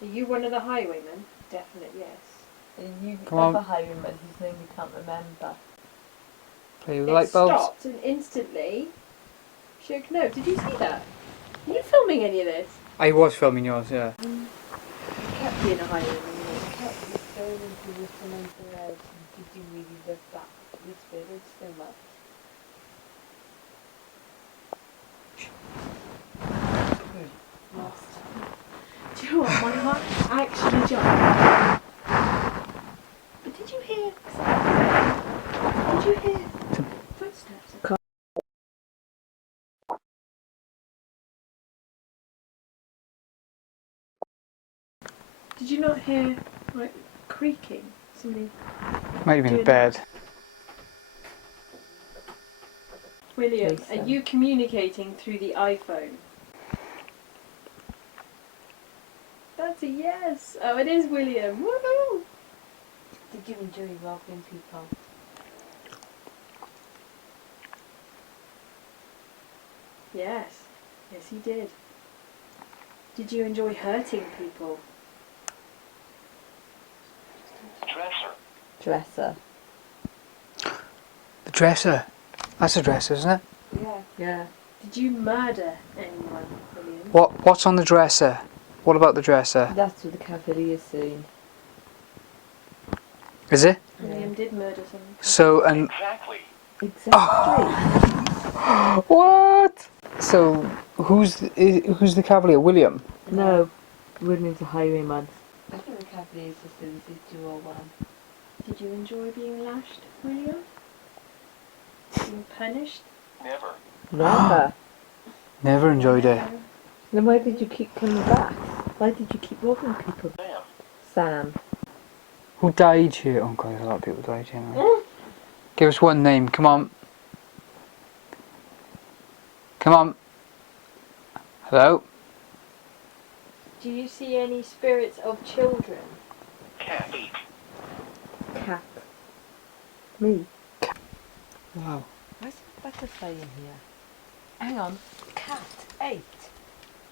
Are you one of the highwaymen? Definite yes. And you Come on. other highwayman whose name we can't remember. Play with It light bulbs. stopped and instantly shook no. Did you see that? Are you filming any of this? I was filming yours, yeah. You kept being a highwayman. Kept going into Wooten-Under-Edge, and did you really love that? The spirits so much? what? My heart actually jumped. But did you hear? Did you hear footsteps? Did you not hear like creaking? Something. Might have been in Doing bed. William, are you communicating through the iPhone? That's a yes. Oh, it is William. Woohoo! Did you enjoy robbing people? Yes. Yes, he did. Did you enjoy hurting people? Dresser. The dresser. That's a dresser, isn't it? Yeah. Did you murder anyone, William? What's on the dresser? What about the dresser? That's with the Cavalier scene. Is it? William did murder someone. So, and... Exactly. What? So, who's the Cavalier? William? No, William's a highwayman. I think the Cavaliers are still the 201. Did you enjoy being lashed, William? Being punished? Never. Never enjoyed it. Then why did you keep coming back? Why did you keep robbing people? Sam. Who died here? Oh god, a lot of people died here now. Give us one name, come on. Come on. Hello? Do you see any spirits of children? Cat. Me. Wow. Where's the butterfly in here? Hang on. Cat. 8.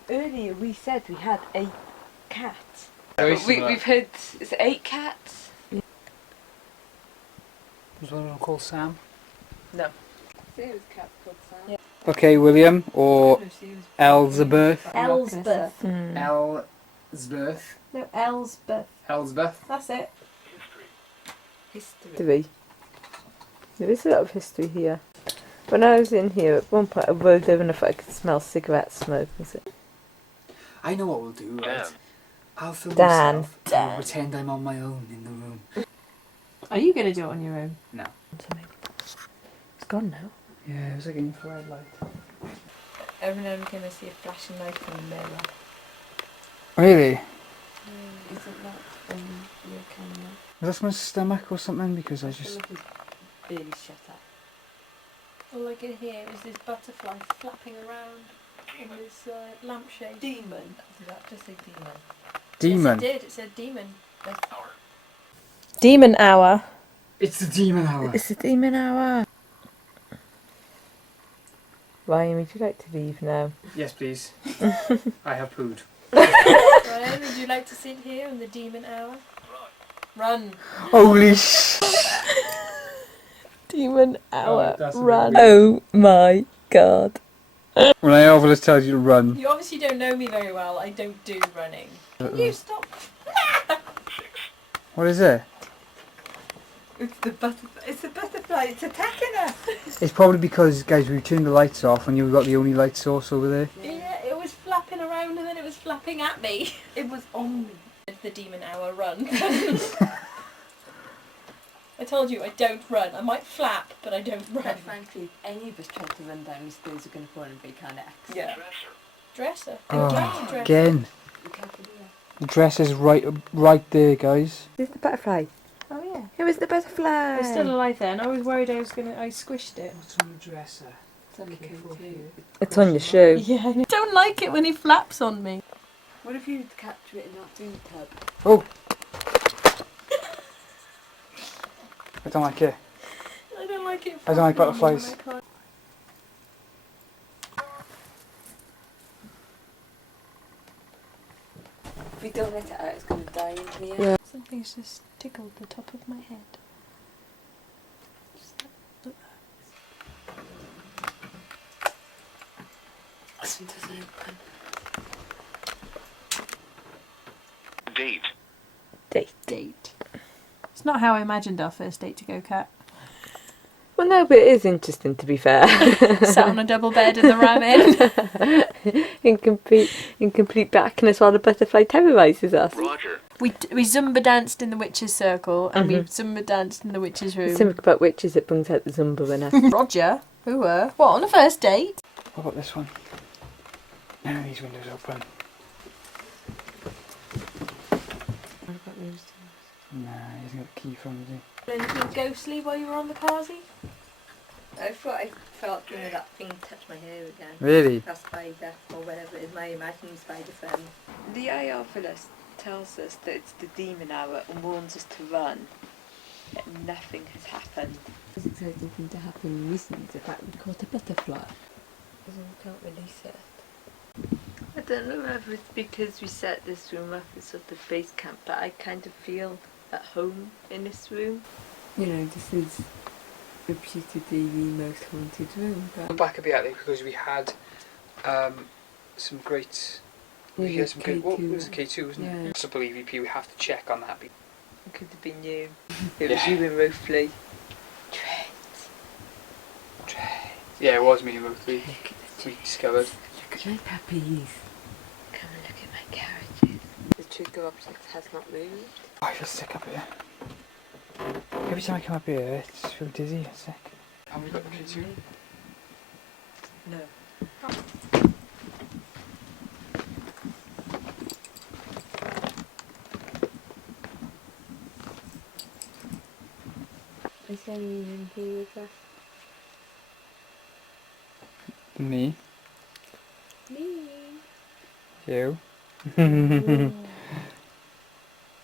Earlier we said we had 8 cats. We've had, is it 8 cats? Was one of them called Sam? No. See, it was cat called Sam. Yeah. Okay, William, or Elizabeth. Elsbeth. Elsbeth. No, Elsbeth. Elsbeth. That's it. History. There is a lot of history here. When I was in here, at one point I rolled over and I thought I could smell cigarette smoke. Was it? I know what we'll do, right? I'll film Dan. myself and I'll pretend I'm on my own in the room. Are you going to do it on your own? No. It's gone now. Yeah, it was like an infrared light. Every now and again I see a flashing light in the mirror. Really? Isn't that on your camera? Was that my stomach or something? Because I just... Stomach is barely shut up. All I can hear is this butterfly flapping around in this lampshade. Demon. Did that just say demon? Demon? Yes, it did. It said demon. Demon hour. It's the demon hour. It's the demon hour. Ryan, would you like to leave now? Yes, please. I have pooed. Ryan, would you like to sit here in the demon hour? Run. Holy sh... Demon hour. that's a Run. bit Oh my god. When I always tell you to run. You obviously don't know me very well. I don't do running. You stop. What is it? It's the butterfly. It's the butterfly. It's attacking us. It's probably because, guys, we turned the lights off and you've got the only light source over there. Yeah, it was flapping around and then it was flapping at me. It was on me. It's the demon hour. Run. I told you I don't run. I might flap, but I don't run. But frankly, if any of us try to run down these stairs, are going to fall in a big kind of X. Yeah. Dresser. Oh, Dresser. again. The dress is right there, guys. There's the butterfly. Oh yeah. It was the butterfly. It's still alive then. I was worried I squished it. What's on the dresser? It's on the coat too. It's on your shoe. Yeah, I don't like it when he flaps on me. What if you capture it and not do the tub? Oh! I don't like it. I don't like it. I don't like flapping on me butterflies. when I can't- If we don't let it out, it's going to die in here. Yeah. Something's just tickled the top of my head. Just look This one doesn't open. Date. It's not how I imagined our first date to go, Kat. Well, no, but it is interesting, to be fair. Sat on a double bed in the ramen. in complete darkness while the butterfly terrorises us. Roger. We Zumba danced in the witches' circle and we Zumba danced in the witches' room. There's something about witches that brings out the Zumba in us. Roger, who were? What, on a first date? What about this one? Now these windows open. What about those two? Nah, he hasn't got the key from me. Anything ghostly while you were on the carsy? I thought I felt, you know, that thing touch my hair again. Really? That spider, or whatever it is, my imaginary spider friend. The Iophilus tells us that it's the demon hour and warns us to run. Yet nothing has happened. The most exciting thing to happen recently is the fact we caught a butterfly. Because we can't release it. I don't know whether it's because we set this room up as sort of base camp, but I kind of feel at home in this room. You know, this is reputedly the most haunted room. Go But back a bit at it because we had some great. We had some great. What was the K2, wasn't it? Yeah. Possible EVP. We have to check on that. It could have been you. It was you and Rofley. Yeah, it was me and Ruthie. We discovered. look at my puppies. Come and look at my carriages. The trigger object has not moved. Oh, I feel sick up here. Every time I come up here, it's so dizzy and sick. Have we got the K2? No. Is there anyone here with us? Me. Me. You.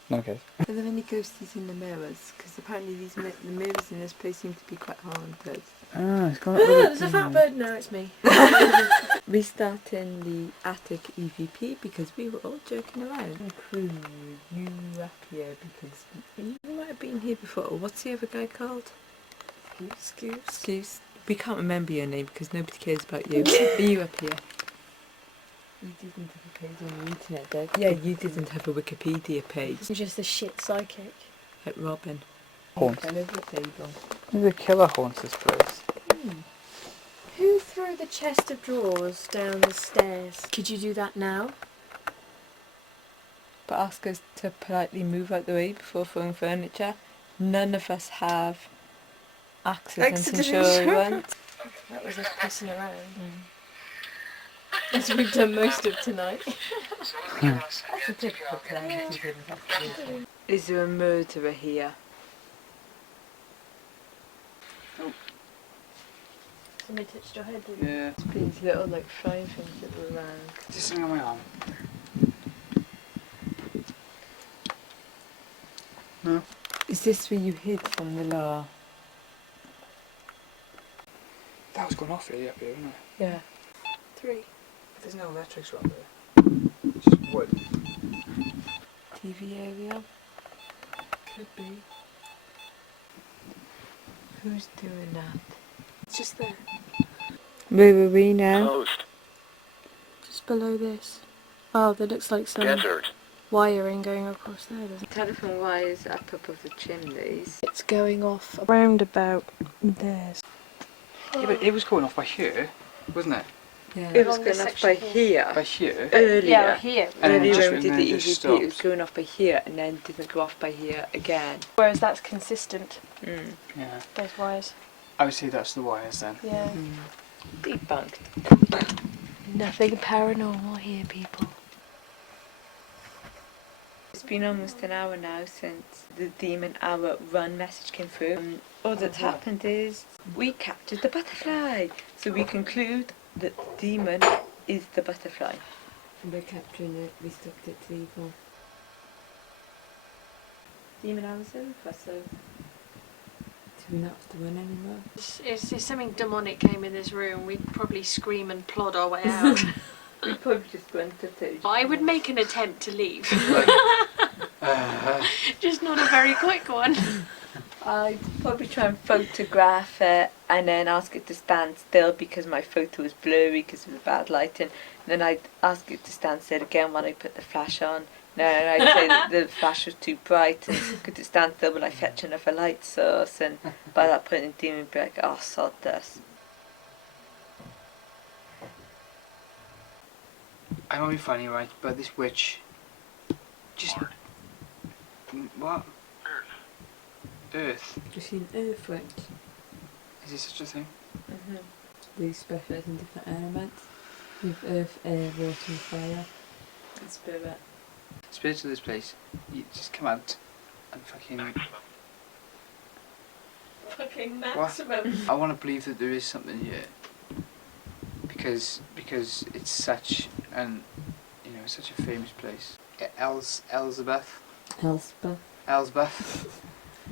Okay. Are there any ghosties in the mirrors? Because apparently the mirrors in this place seem to be quite haunted. Ah, it's gone up There's a fat bird. No, it's me. Restarting the attic EVP because we were all joking around. Crew, you up here because you might have been here before. What's the other guy called? Excuse. We can't remember your name because nobody cares about you. Are you up here? You didn't have a page on the internet, Dad. Yeah, you didn't have a Wikipedia page. You're just a shit psychic. Like Robin. Haunt. Fell over the table. The killer haunts this place. Who threw the chest of drawers down the stairs? Could you do that now? But ask us to politely move out the way before throwing furniture. None of us have accident insurance. That was us pissing around. As we've done most of tonight. That's a typical Calamityville investigation. Is there a murderer here? Somebody touched your head, didn't you? Yeah. It's these little like flying things that were around. Is this something on my arm? No. Is this where you hid from the law? That was going off really up here, wasn't it? Yeah. 3. But there's no electrics around there. It's just wood. TV area? Could be. Who's doing that? It's just there. Where are we now? Coast. Just below this. Oh, there looks like some Desert. wiring going across there, doesn't it? Telephone wires up above the chimneys. It's going off around about there. Yeah, but it was going off by here, wasn't it? Yeah. It It was Along going this off by section here. By here. Earlier. Yeah, here. And then Earlier just- when we did and then the it just EVP, it was stopped. going off by here and then didn't go off by here again. Whereas that's consistent, Yeah. those wires. I would say that's the wires then. Yeah. Debunked. Nothing paranormal here, people. It's been almost an hour now since the demon hour run message came through. All that's happened is we captured the butterfly. So we conclude that the demon is the butterfly. And by capturing it, we stopped it to evil. Demon hour's over, so Do we not have to run anymore? If something demonic came in this room, we'd probably scream and plod our way out. we probably just went to do. I would make an attempt to leave. Uh, Just not a very quick one. I'd probably try and photograph it and then ask it to stand still because my photo was blurry because of the bad lighting. And then I'd ask it to stand still again when I put the flash on No, and I'd say that the flash was too bright and couldn't stand still, but I fetch another light source, and by that point the demon would be like, oh, sod this. I won't be funny, right? But this witch just what? Earth. You've seen Earth Witch. Is there such a thing? They specialise in different elements. With earth, air, water and fire. And spirit. Spirits of this place, you just come out and Fucking maximum. I want to believe that there is something here because it's such an such a famous place. Elizabeth.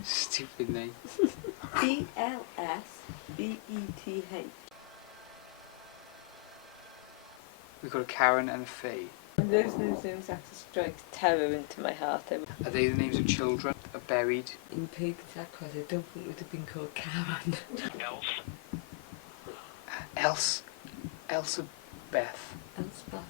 Stupid name. E-L-S-B-E-T-H. We've got a Karen and a Faye. Those names actually strike terror into my heart. Are they the names of children that are buried? In Pagan C.A.T.S, I don't think it would have been called Karen. Elsa Beth. Elspeth.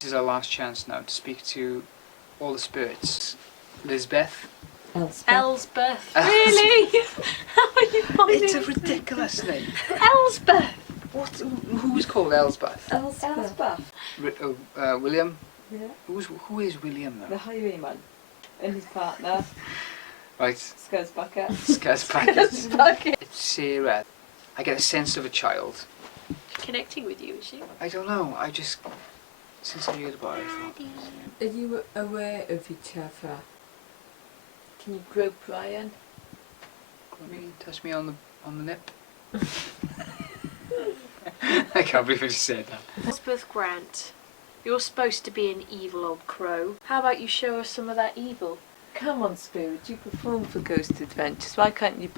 This is our last chance now to speak to all the spirits. Lisbeth. Elsbeth. Really? How are you finding It's a ridiculous name. Elsbeth. Who was called Elsbeth? Elspeth. William. Yeah. Who is William The though? highwayman and his partner. Right. Skirts bucket. Scarce packets. It's Sarah. I get a sense of a child. Connecting with you, is she? I don't know. I just since I heard about it, I thought. Are you aware of each other? Can you grope Brian? Touch me on the nip. I can't believe I just said that. Elspeth Grant, you're supposed to be an evil old crow. How about you show us some of that evil? Come on, Spirit, you perform for Ghost Adventures. Why can't you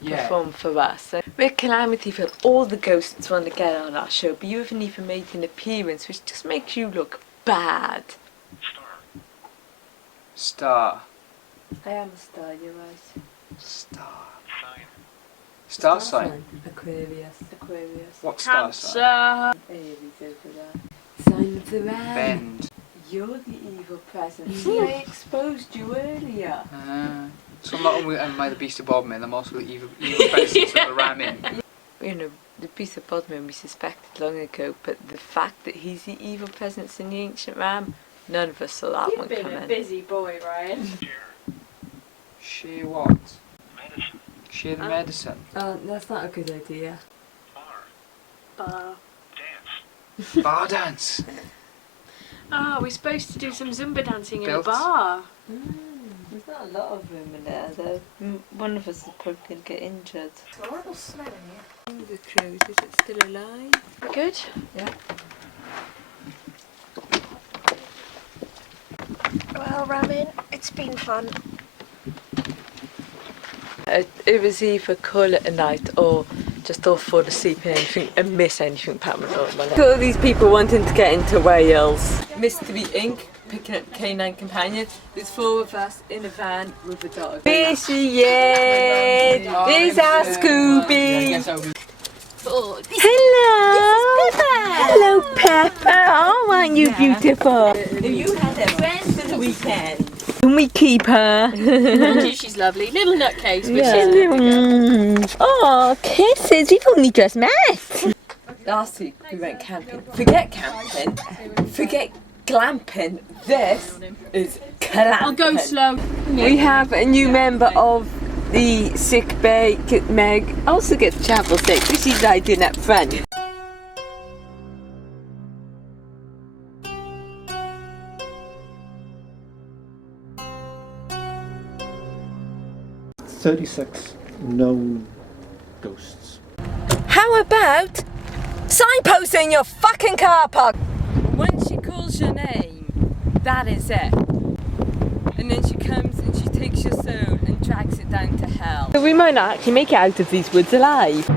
Yeah. perform for us? We're Calamityville. All the ghosts want to get on our show, but you haven't even made an appearance, which just makes you look bad. Star. I am a star, you're right. Star sign. Aquarius. Aquarius. What star sign? Cancer. Aries over there. Sign of the ram. Bend. You're the evil presence. See, I exposed you earlier. So I'm not only am I the Beast of Bodmin, I'm also the evil presence of the ramming. You know, the Beast of Bodmin we suspected long ago, but the fact that he's the evil presence in the ancient ram, none of us saw that You've one been coming. a busy boy, Ryan. Share what? Share the medicine. Oh, that's not a good idea. Bar. Bar dance. Ah, we're supposed to do some Zumba dancing in a Built. bar. There's not a lot of room in there, though. One of us is probably going to get injured. It's a horrible smell in here. The crows, is it still alive? Good. Yeah. Well, Ramin, it's been fun. It was either call it a night or just all fall asleep and miss anything paranormal. Look at all these people wanting to get into Wales. Mystery Inc. picking up canine companion. There's 4 of us in a van with a dog. Here she is! There's our Scooby! Hello! Hello, Peppa! Oh, aren't you beautiful? You had a friend for the weekend. Can we keep her? She's lovely. Little nutcase, but she's good. Oh, kisses! We've only just met! Last week we went camping. Forget camping. Forget glamping. This is clamping. I'll go slow. We have a new member of the sick bay. Meg also gets travel sick, but she's riding up front. "36 known ghosts." How about signposts in your fucking car park? When she calls your name, that is it. And then she comes and she takes your soul and drags it down to hell. So we might not actually make it out of these woods alive.